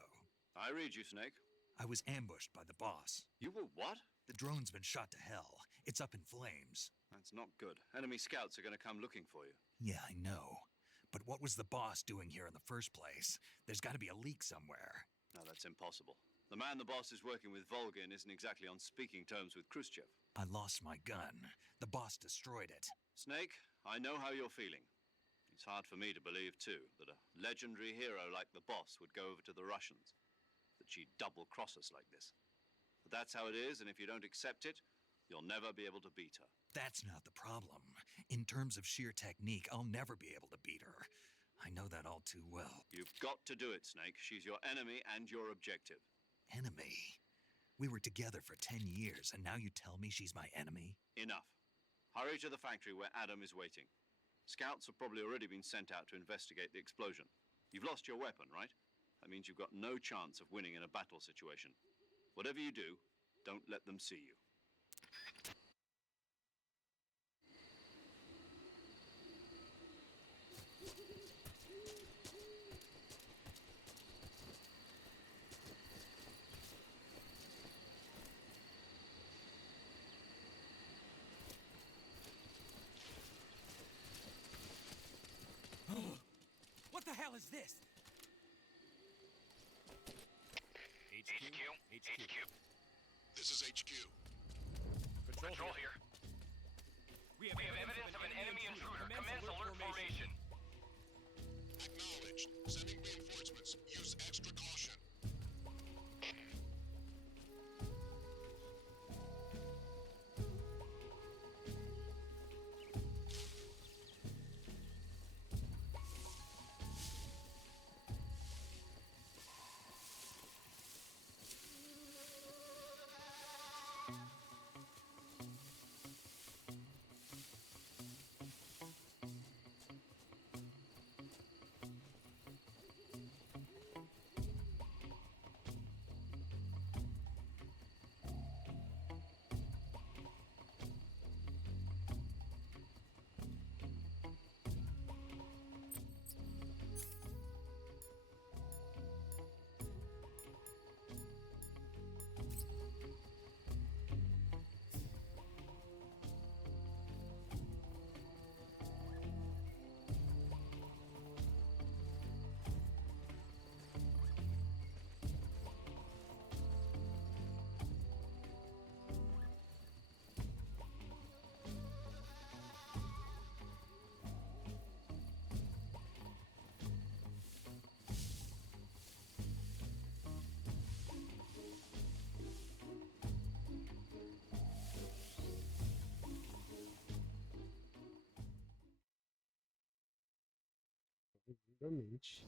I read you, Snake. I was ambushed by the boss. You were what? The drone's been shot to hell. It's up in flames. That's not good. Enemy scouts are going to come looking for you. Yeah, I know. But what was the boss doing here in the first place? There's got to be a leak somewhere. No, that's impossible. The man the boss is working with, Volgin, isn't exactly on speaking terms with Khrushchev. I lost my gun. The boss destroyed it. Snake, I know how you're feeling. It's hard for me to believe, too, that a legendary hero like the boss would go over to the Russians. That she'd double-cross us like this. But that's how it is, and if you don't accept it, you'll never be able to beat her. That's not the problem. In terms of sheer technique, I'll never be able to beat her. I know that all too well. You've got to do it, Snake. She's your enemy and your objective. Enemy? We were together for 10 years, and now you tell me she's my enemy? Enough. Hurry to the factory where Adam is waiting. Scouts have probably already been sent out to investigate the explosion. You've lost your weapon, right? That means you've got no chance of winning in a battle situation. Whatever you do, don't let them see you. What the hell is this? HQ. This is HQ. Patrol here. We have evidence of an enemy intruder. Commence alert formation. Acknowledged. Sending reinforcements. Use extra caution. Realmente.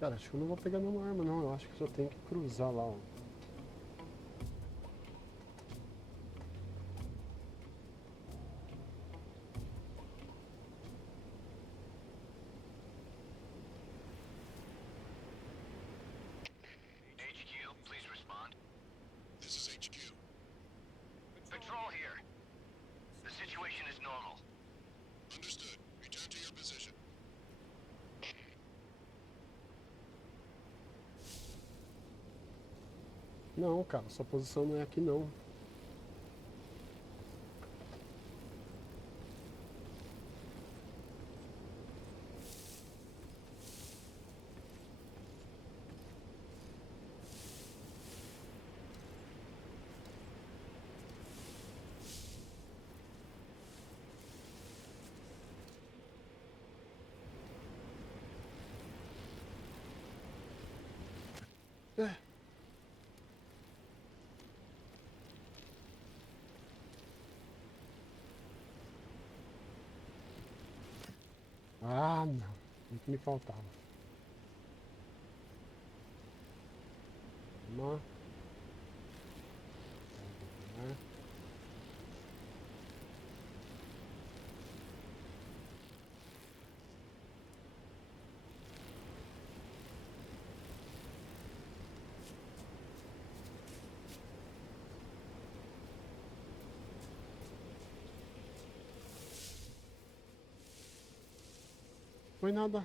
Cara, acho que eu não vou pegar nenhuma arma não, eu acho que só tenho que cruzar lá, ó. HQ, please respond. This is HQ. Patrol here. The situation is normal. Understood. Return to your position. Não, cara, sua posição não é aqui não. É. Ah, não. O que me faltava? Vamos lá. Foi nada.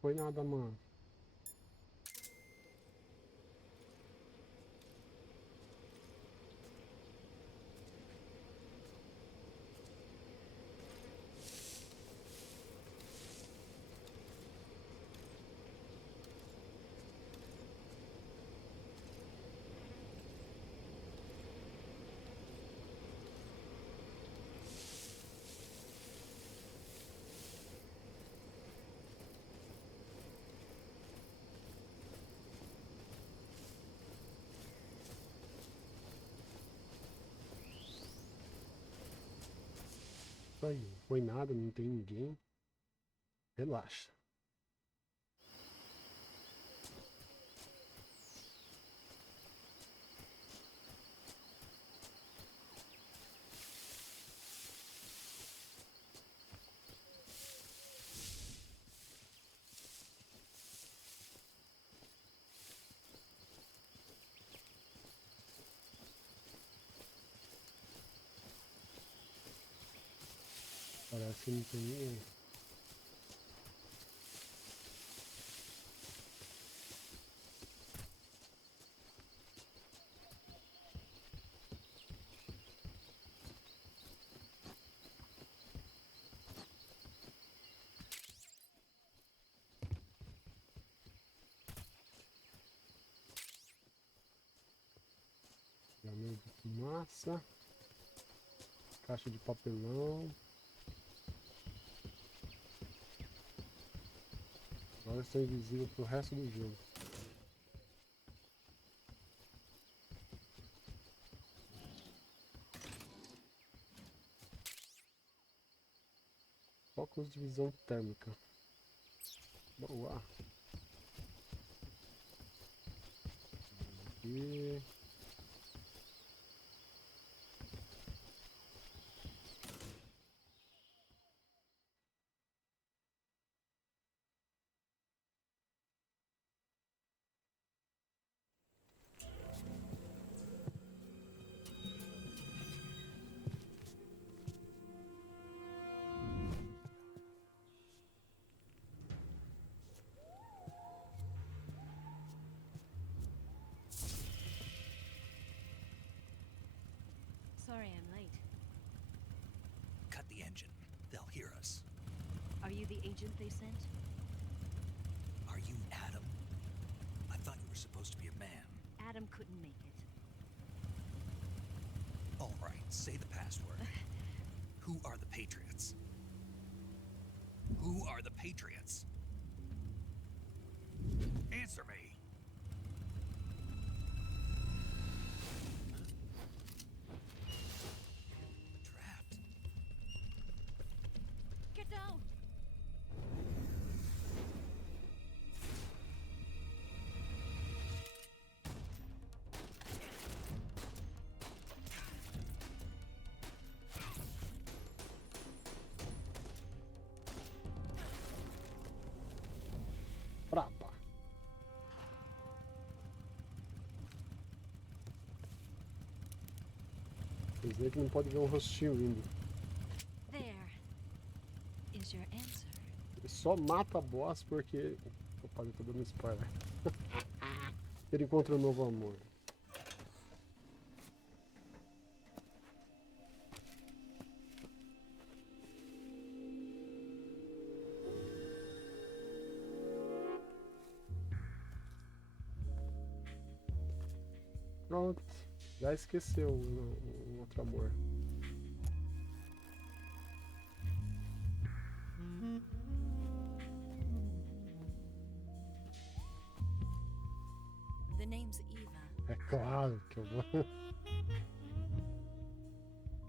Foi nada, mano. Isso aí, não foi nada, não tem ninguém. Relaxa. Parece que não tem ninguém. Granada de fumaça. Caixa de papelão. Agora eu estou invisível pro resto do jogo. Óculos de visão térmica. Boa. Aqui. Sorry I'm late. Cut the engine. They'll hear us. Are you the agent they sent? Are you Adam? I thought you were supposed to be a man. Adam couldn't make it. All right, say the password. Who are the Patriots? Who are the Patriots? Answer me. Trapped. Get down! Braba. Quer dizer que não pode ver um rostinho vindo. There is your answer. Ele só mata a boss porque... Opa, eu tô dando spoiler. Ele encontra um novo amor. Pronto, já esqueceu o outro amor. The name's Eva. É claro que eu vou.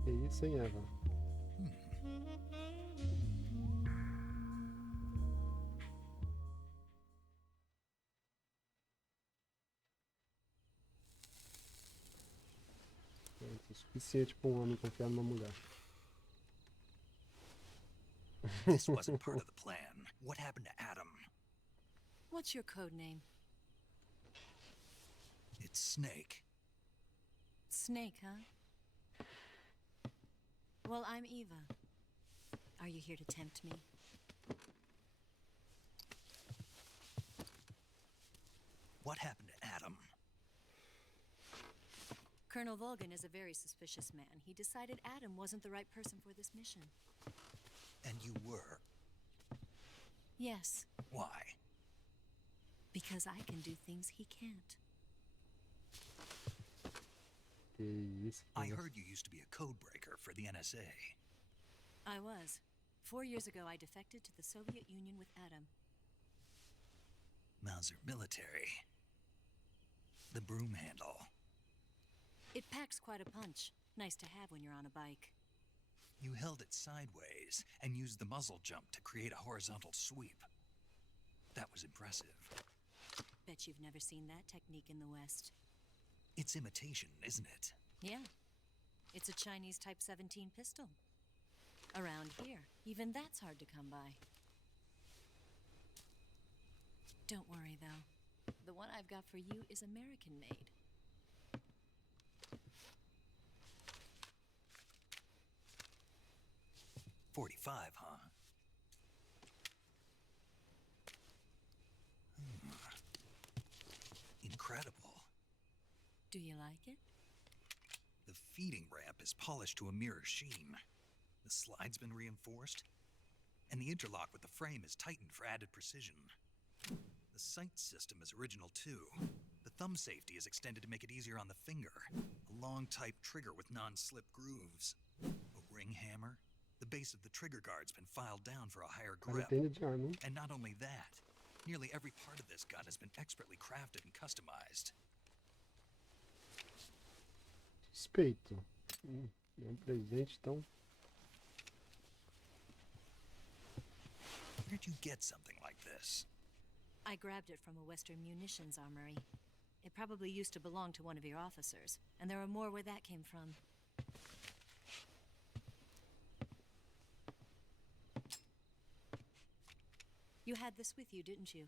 Que isso, hein, Eva? É o suficiente para um homem confiar numa mulher. This wasn't part of the plan. What happened to Adam? What's your code name? It's Snake. Snake, huh? Well, I'm Eva. Are you here to tempt me? What happened to Adam? Colonel Volgan is a very suspicious man. He decided Adam wasn't the right person for this mission. And you were? Yes, Why? because I can do things he can't. Que isso? I heard you used to be a code breaker for the NSA. I was. 4 years ago, I defected to the Soviet Union with Adam. Mauser military. The broom handle. It packs quite a punch. Nice to have when you're on a bike. You held it sideways and used the muzzle jump to create a horizontal sweep. That was impressive. Bet you've never seen that technique in the West. It's imitation, isn't it? Yeah. It's a Chinese Type 17 pistol. Around here, even that's hard to come by. Don't worry, though. The one I've got for you is American-made. .45, huh? Incredible. Do you like it? The feeding ramp is polished to a mirror sheen. The slide's been reinforced, and the interlock with the frame is tightened for added precision. The sight system is original too. The thumb safety is extended to make it easier on the finger. A long type trigger with non-slip grooves. A ring hammer. The base of the trigger guard's been filed down for a higher grip. And not only that, nearly every part of this gun has been expertly crafted and customized. Suspeito. É um presente tão... Where'd you get something like this? I grabbed it from a Western munitions armory. It probably used to belong to one of your officers, and there are more where that came from. You had this with you, didn't you?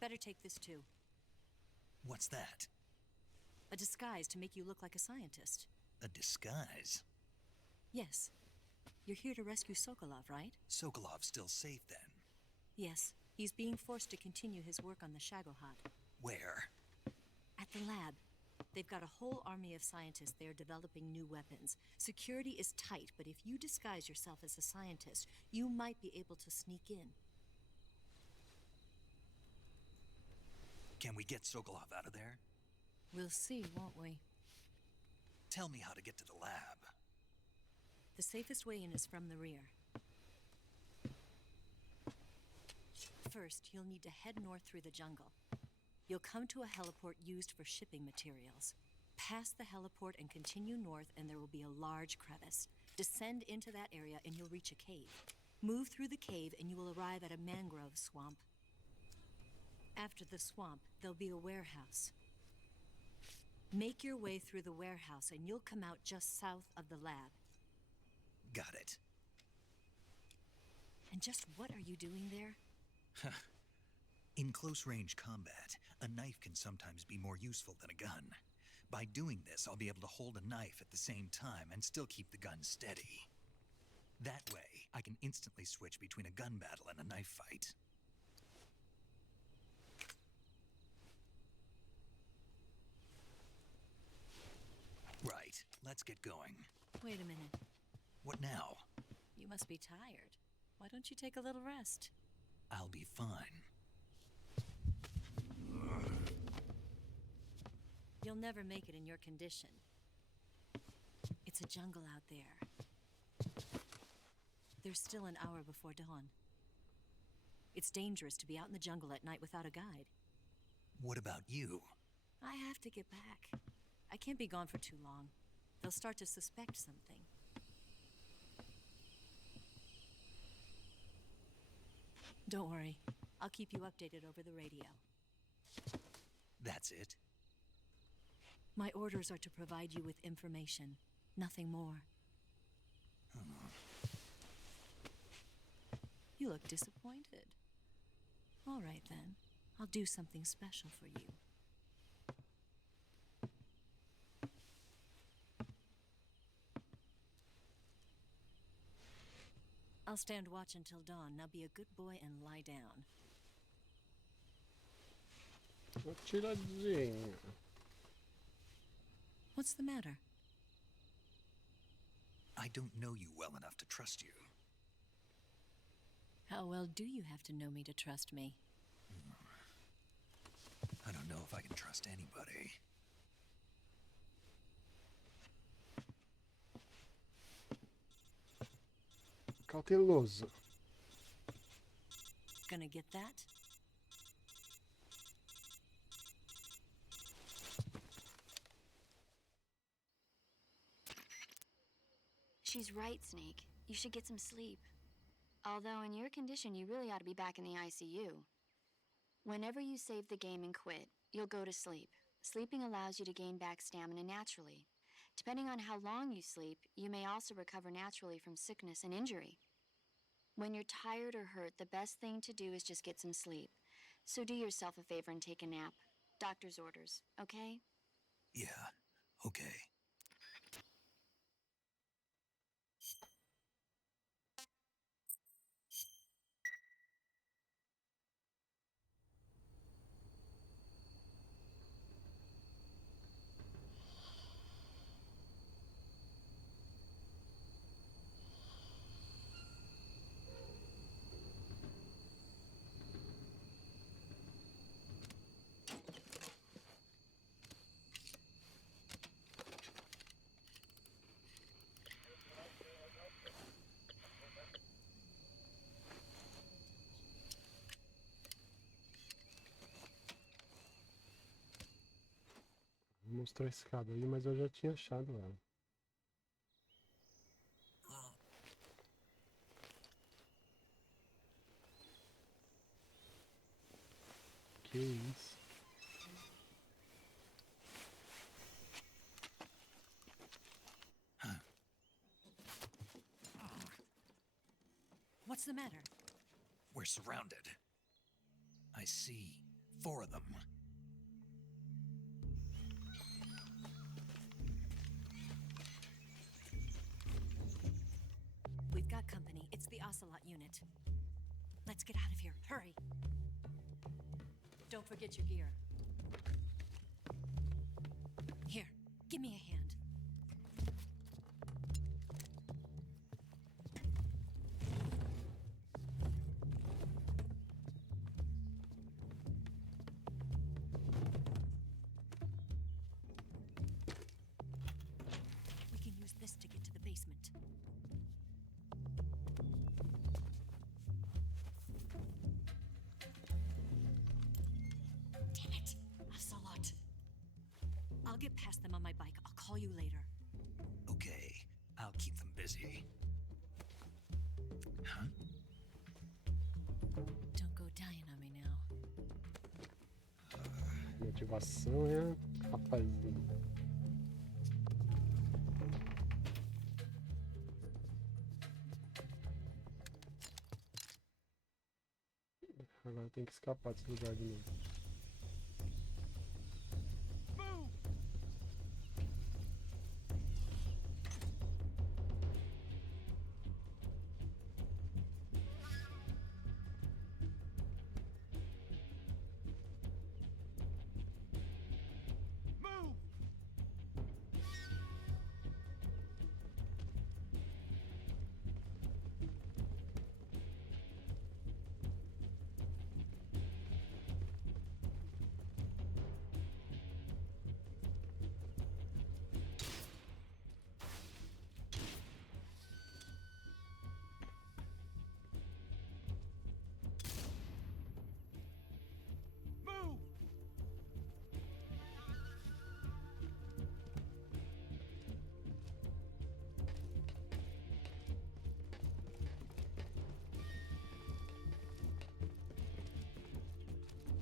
Better take this too. What's that? A disguise to make you look like a scientist. A disguise? Yes. You're here to rescue Sokolov, right? Sokolov's still safe then? Yes. He's being forced to continue his work on the Shagohod. Where? At At the lab. They've got a whole army of scientists there developing new weapons. Security is tight, but if you disguise yourself as a scientist, you might be able to sneak in. Can we get Sokolov out of there? We'll see, won't we? Tell me how to get to the lab. The safest way in is from the rear. First, you'll need to head north through the jungle. You'll come to a heliport used for shipping materials. Pass the heliport and continue north, and there will be a large crevice. Descend into that area, and you'll reach a cave. Move through the cave, and you will arrive at a mangrove swamp. After the swamp, there'll be a warehouse. Make your way through the warehouse, and you'll come out just south of the lab. Got it. And just what are you doing there? In close-range combat, a knife can sometimes be more useful than a gun. By doing this, I'll be able to hold a knife at the same time and still keep the gun steady. That way, I can instantly switch between a gun battle and a knife fight. Right, let's get going. Wait a minute. What now? You must be tired. Why don't you take a little rest? I'll be fine. You'll never make it in your condition. It's a jungle out there. There's still an hour before dawn. It's dangerous to be out in the jungle at night without a guide. What about you? I have to get back. I can't be gone for too long. They'll start to suspect something. Don't worry. I'll keep you updated over the radio. That's it? My orders are to provide you with information, nothing more. You look disappointed. All right, then. I'll do something special for you. I'll stand watch until dawn. Now be a good boy and lie down. Tiradinha. What's the matter? I don't know you well enough to trust you. How well do you have to know me to trust me? I don't know if I can trust anybody. Cauteloso. Gonna get that? She's right, Snake. You should get some sleep. Although in your condition, you really ought to be back in the ICU. Whenever you save the game and quit, you'll go to sleep. Sleeping allows you to gain back stamina naturally. Depending on how long you sleep, you may also recover naturally from sickness and injury. When you're tired or hurt, the best thing to do is just get some sleep. So do yourself a favor and take a nap. Doctor's orders, okay? Yeah, okay. Mostrou a escada aí, mas eu já tinha achado ela. Que isso? What's the matter? We're surrounded. I see 4 of them. We've got company. It's the Ocelot unit. Let's get out of here. Hurry. Don't forget your gear. Give me a hand. We can use this to get to the basement. Damn it! Ocelot. I'll get past them on my bike. I'll call you later. Okay, I'll keep them busy. Huh? Don't go dying on me now. Motivação é rapazinho. Agora tem que escapar desse lugar de novo.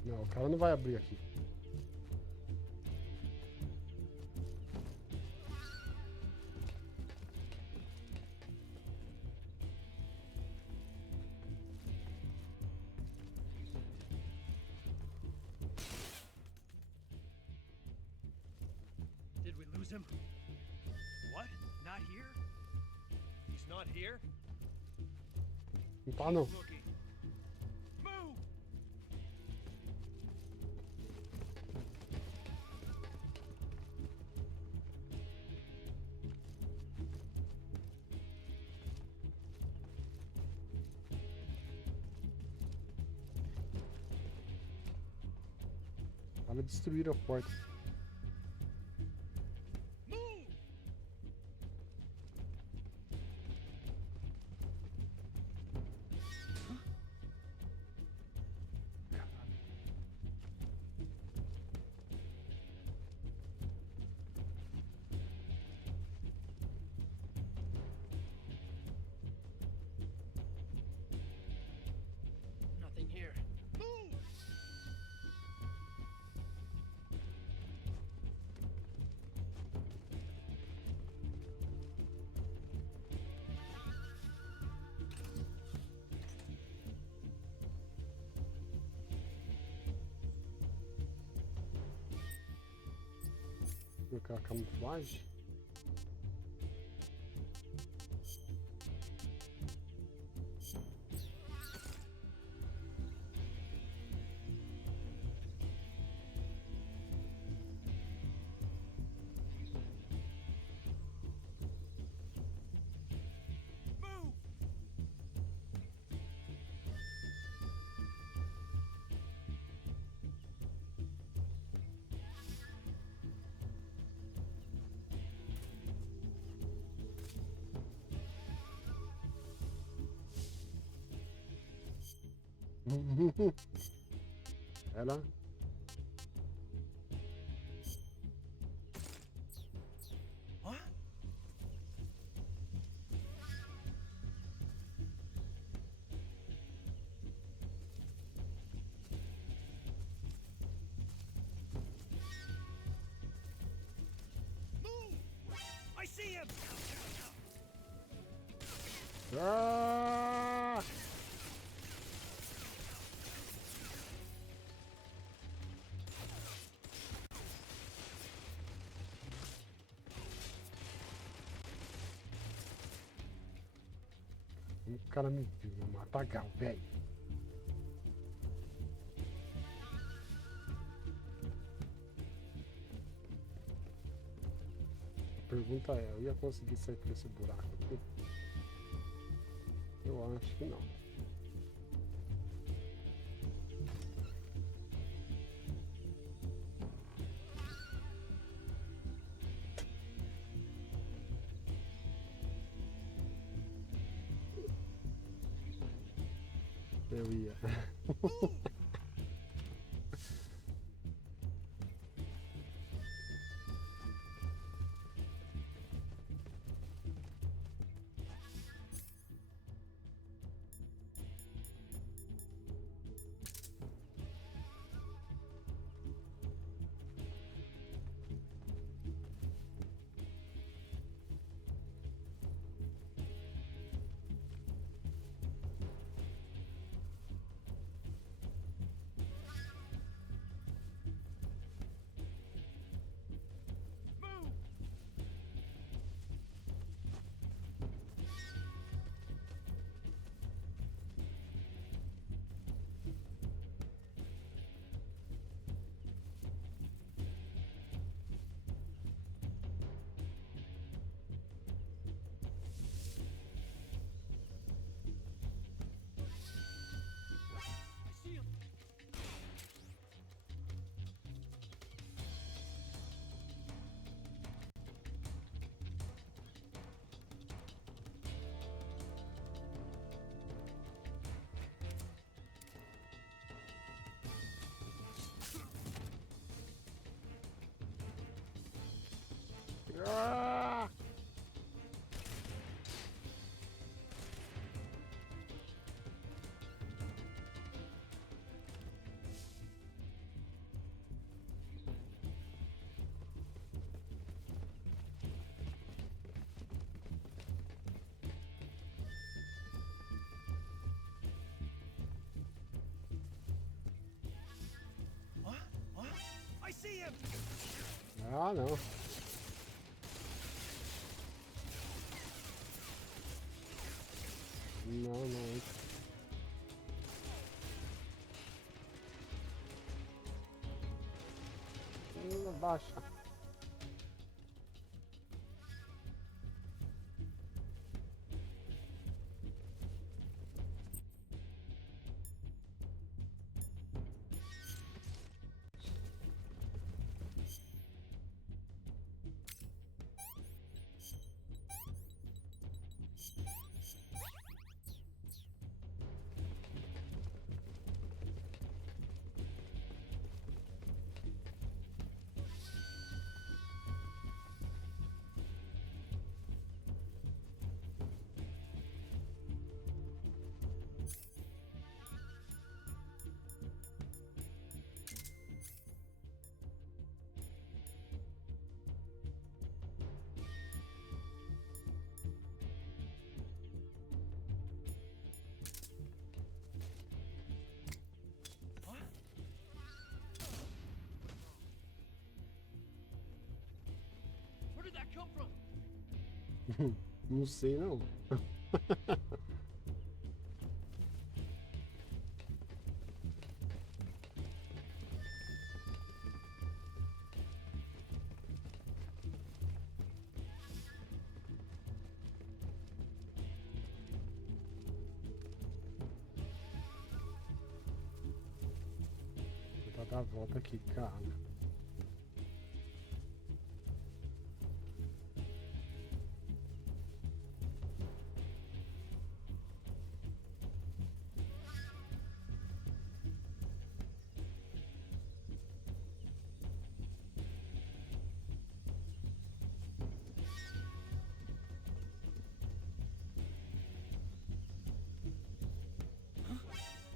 Não, o cara não vai abrir aqui. Did we lose him? What? Not here? He's not here? Não tá não. Looking. Move! Para destruir a porta. Nothing here. Colocar a camuflagem. Ela. What? Move! I see him! Ah! O cara me viu, matagal, velho. pergunta é, eu ia conseguir sair por esse buraco aqui? Eu acho que não. Eu ia. Ah! I see him! Ah, não. Não, não. Baixa. Where did that come from? Não sei não. Vou dar a volta aqui, cara.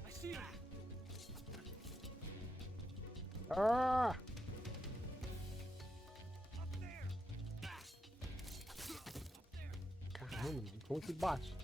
I see him! Ah! Caramba, mano, como que bate?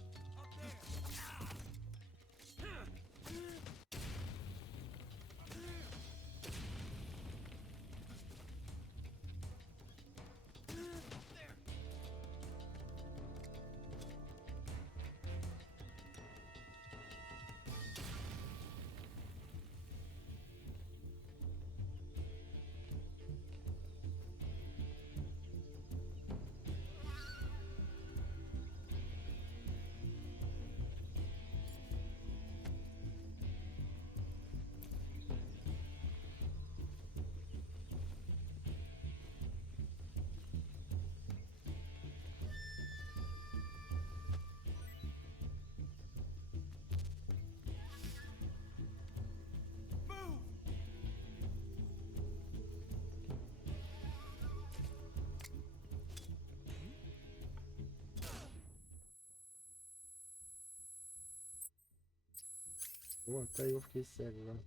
Pô, até eu fiquei cego agora.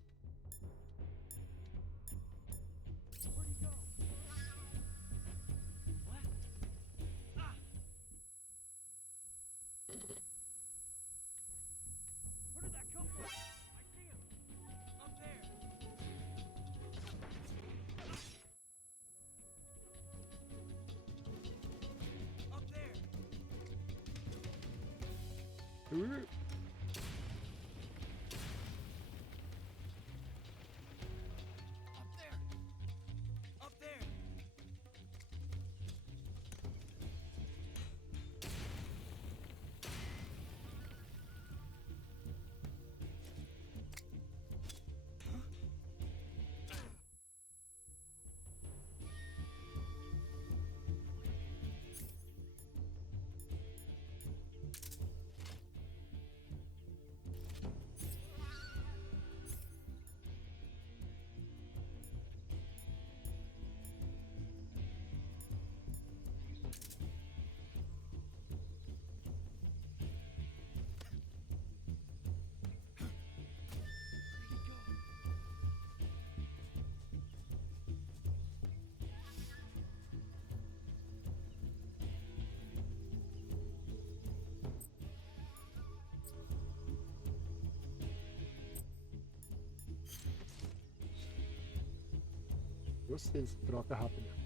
Gostei dessa troca rápida.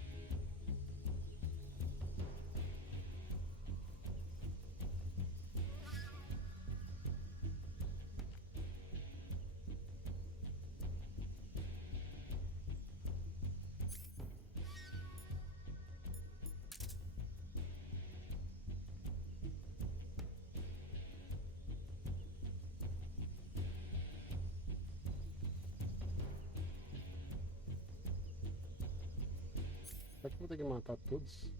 Será que eu vou ter que matar todos?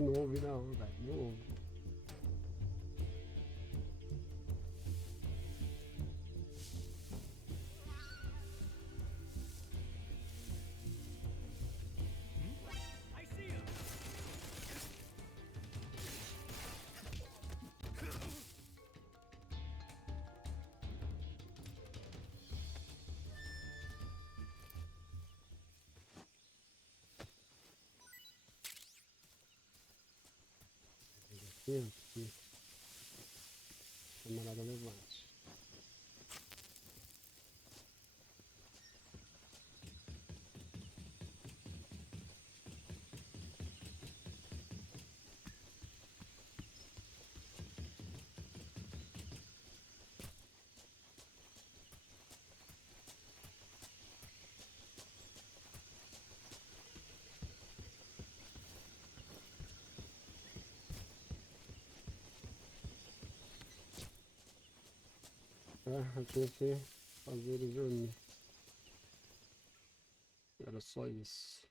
Não ouvi não, velho. Não ouvi. Aqui. Camarada levante. Eu tinha que fazer ele dormir. Era só isso.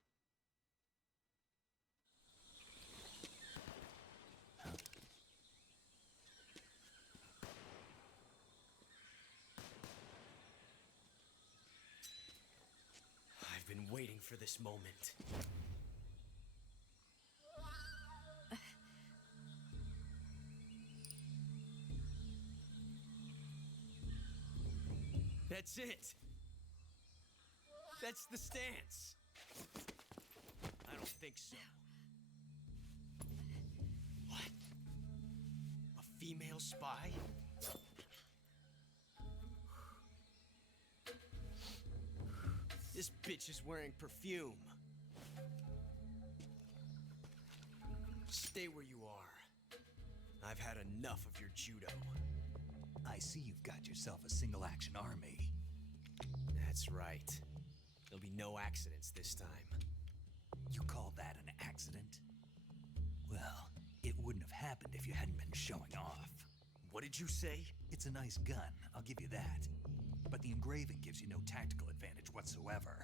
I've been waiting for this moment. That's it. That's the stance. I don't think so. What? A female spy? This bitch is wearing perfume. Stay where you are. I've had enough of your judo. I see you've got yourself a single-action army. That's right. There'll be no accidents this time. You call that an accident? Well, it wouldn't have happened if you hadn't been showing off. What did you say? It's a nice gun, I'll give you that. But the engraving gives you no tactical advantage whatsoever.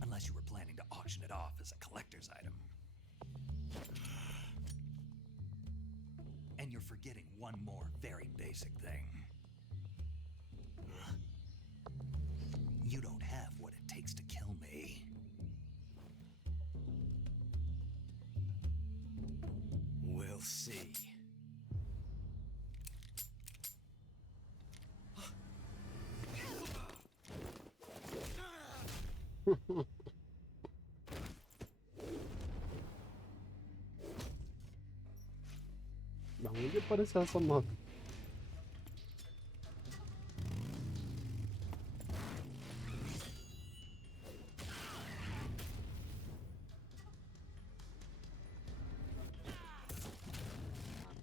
Unless you were planning to auction it off as a collector's item. And you're forgetting one more very basic thing. You don't have what it takes to kill me. We'll see. Da onde apareceu essa moto?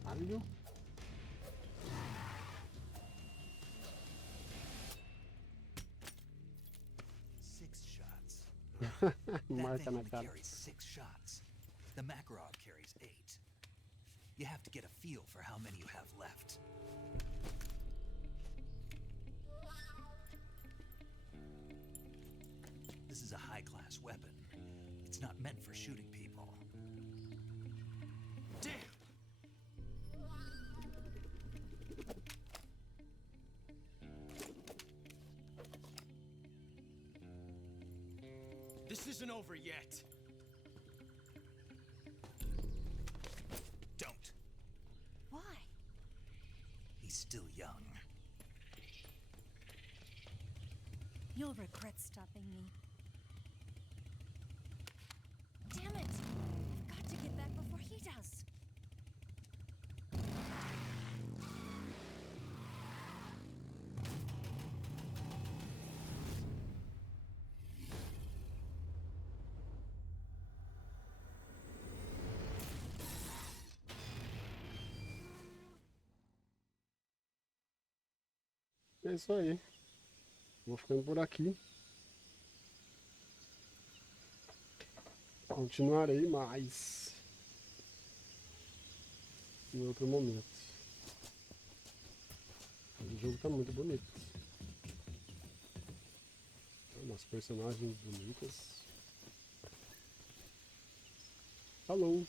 Caralho. Marca na cara. Carries 6 shots. The Makarov carries 8. You have to get a feel for how many you have left. This is a high-class weapon. It's not meant for shooting people. Damn! This isn't over yet. Don't. Why? He's still young. You'll regret stopping me. Damn it! I've got to get back before he does. É isso aí. Vou ficando por aqui. Continuarei mais em outro momento. O jogo tá muito bonito. Umas personagens bonitas. Falou!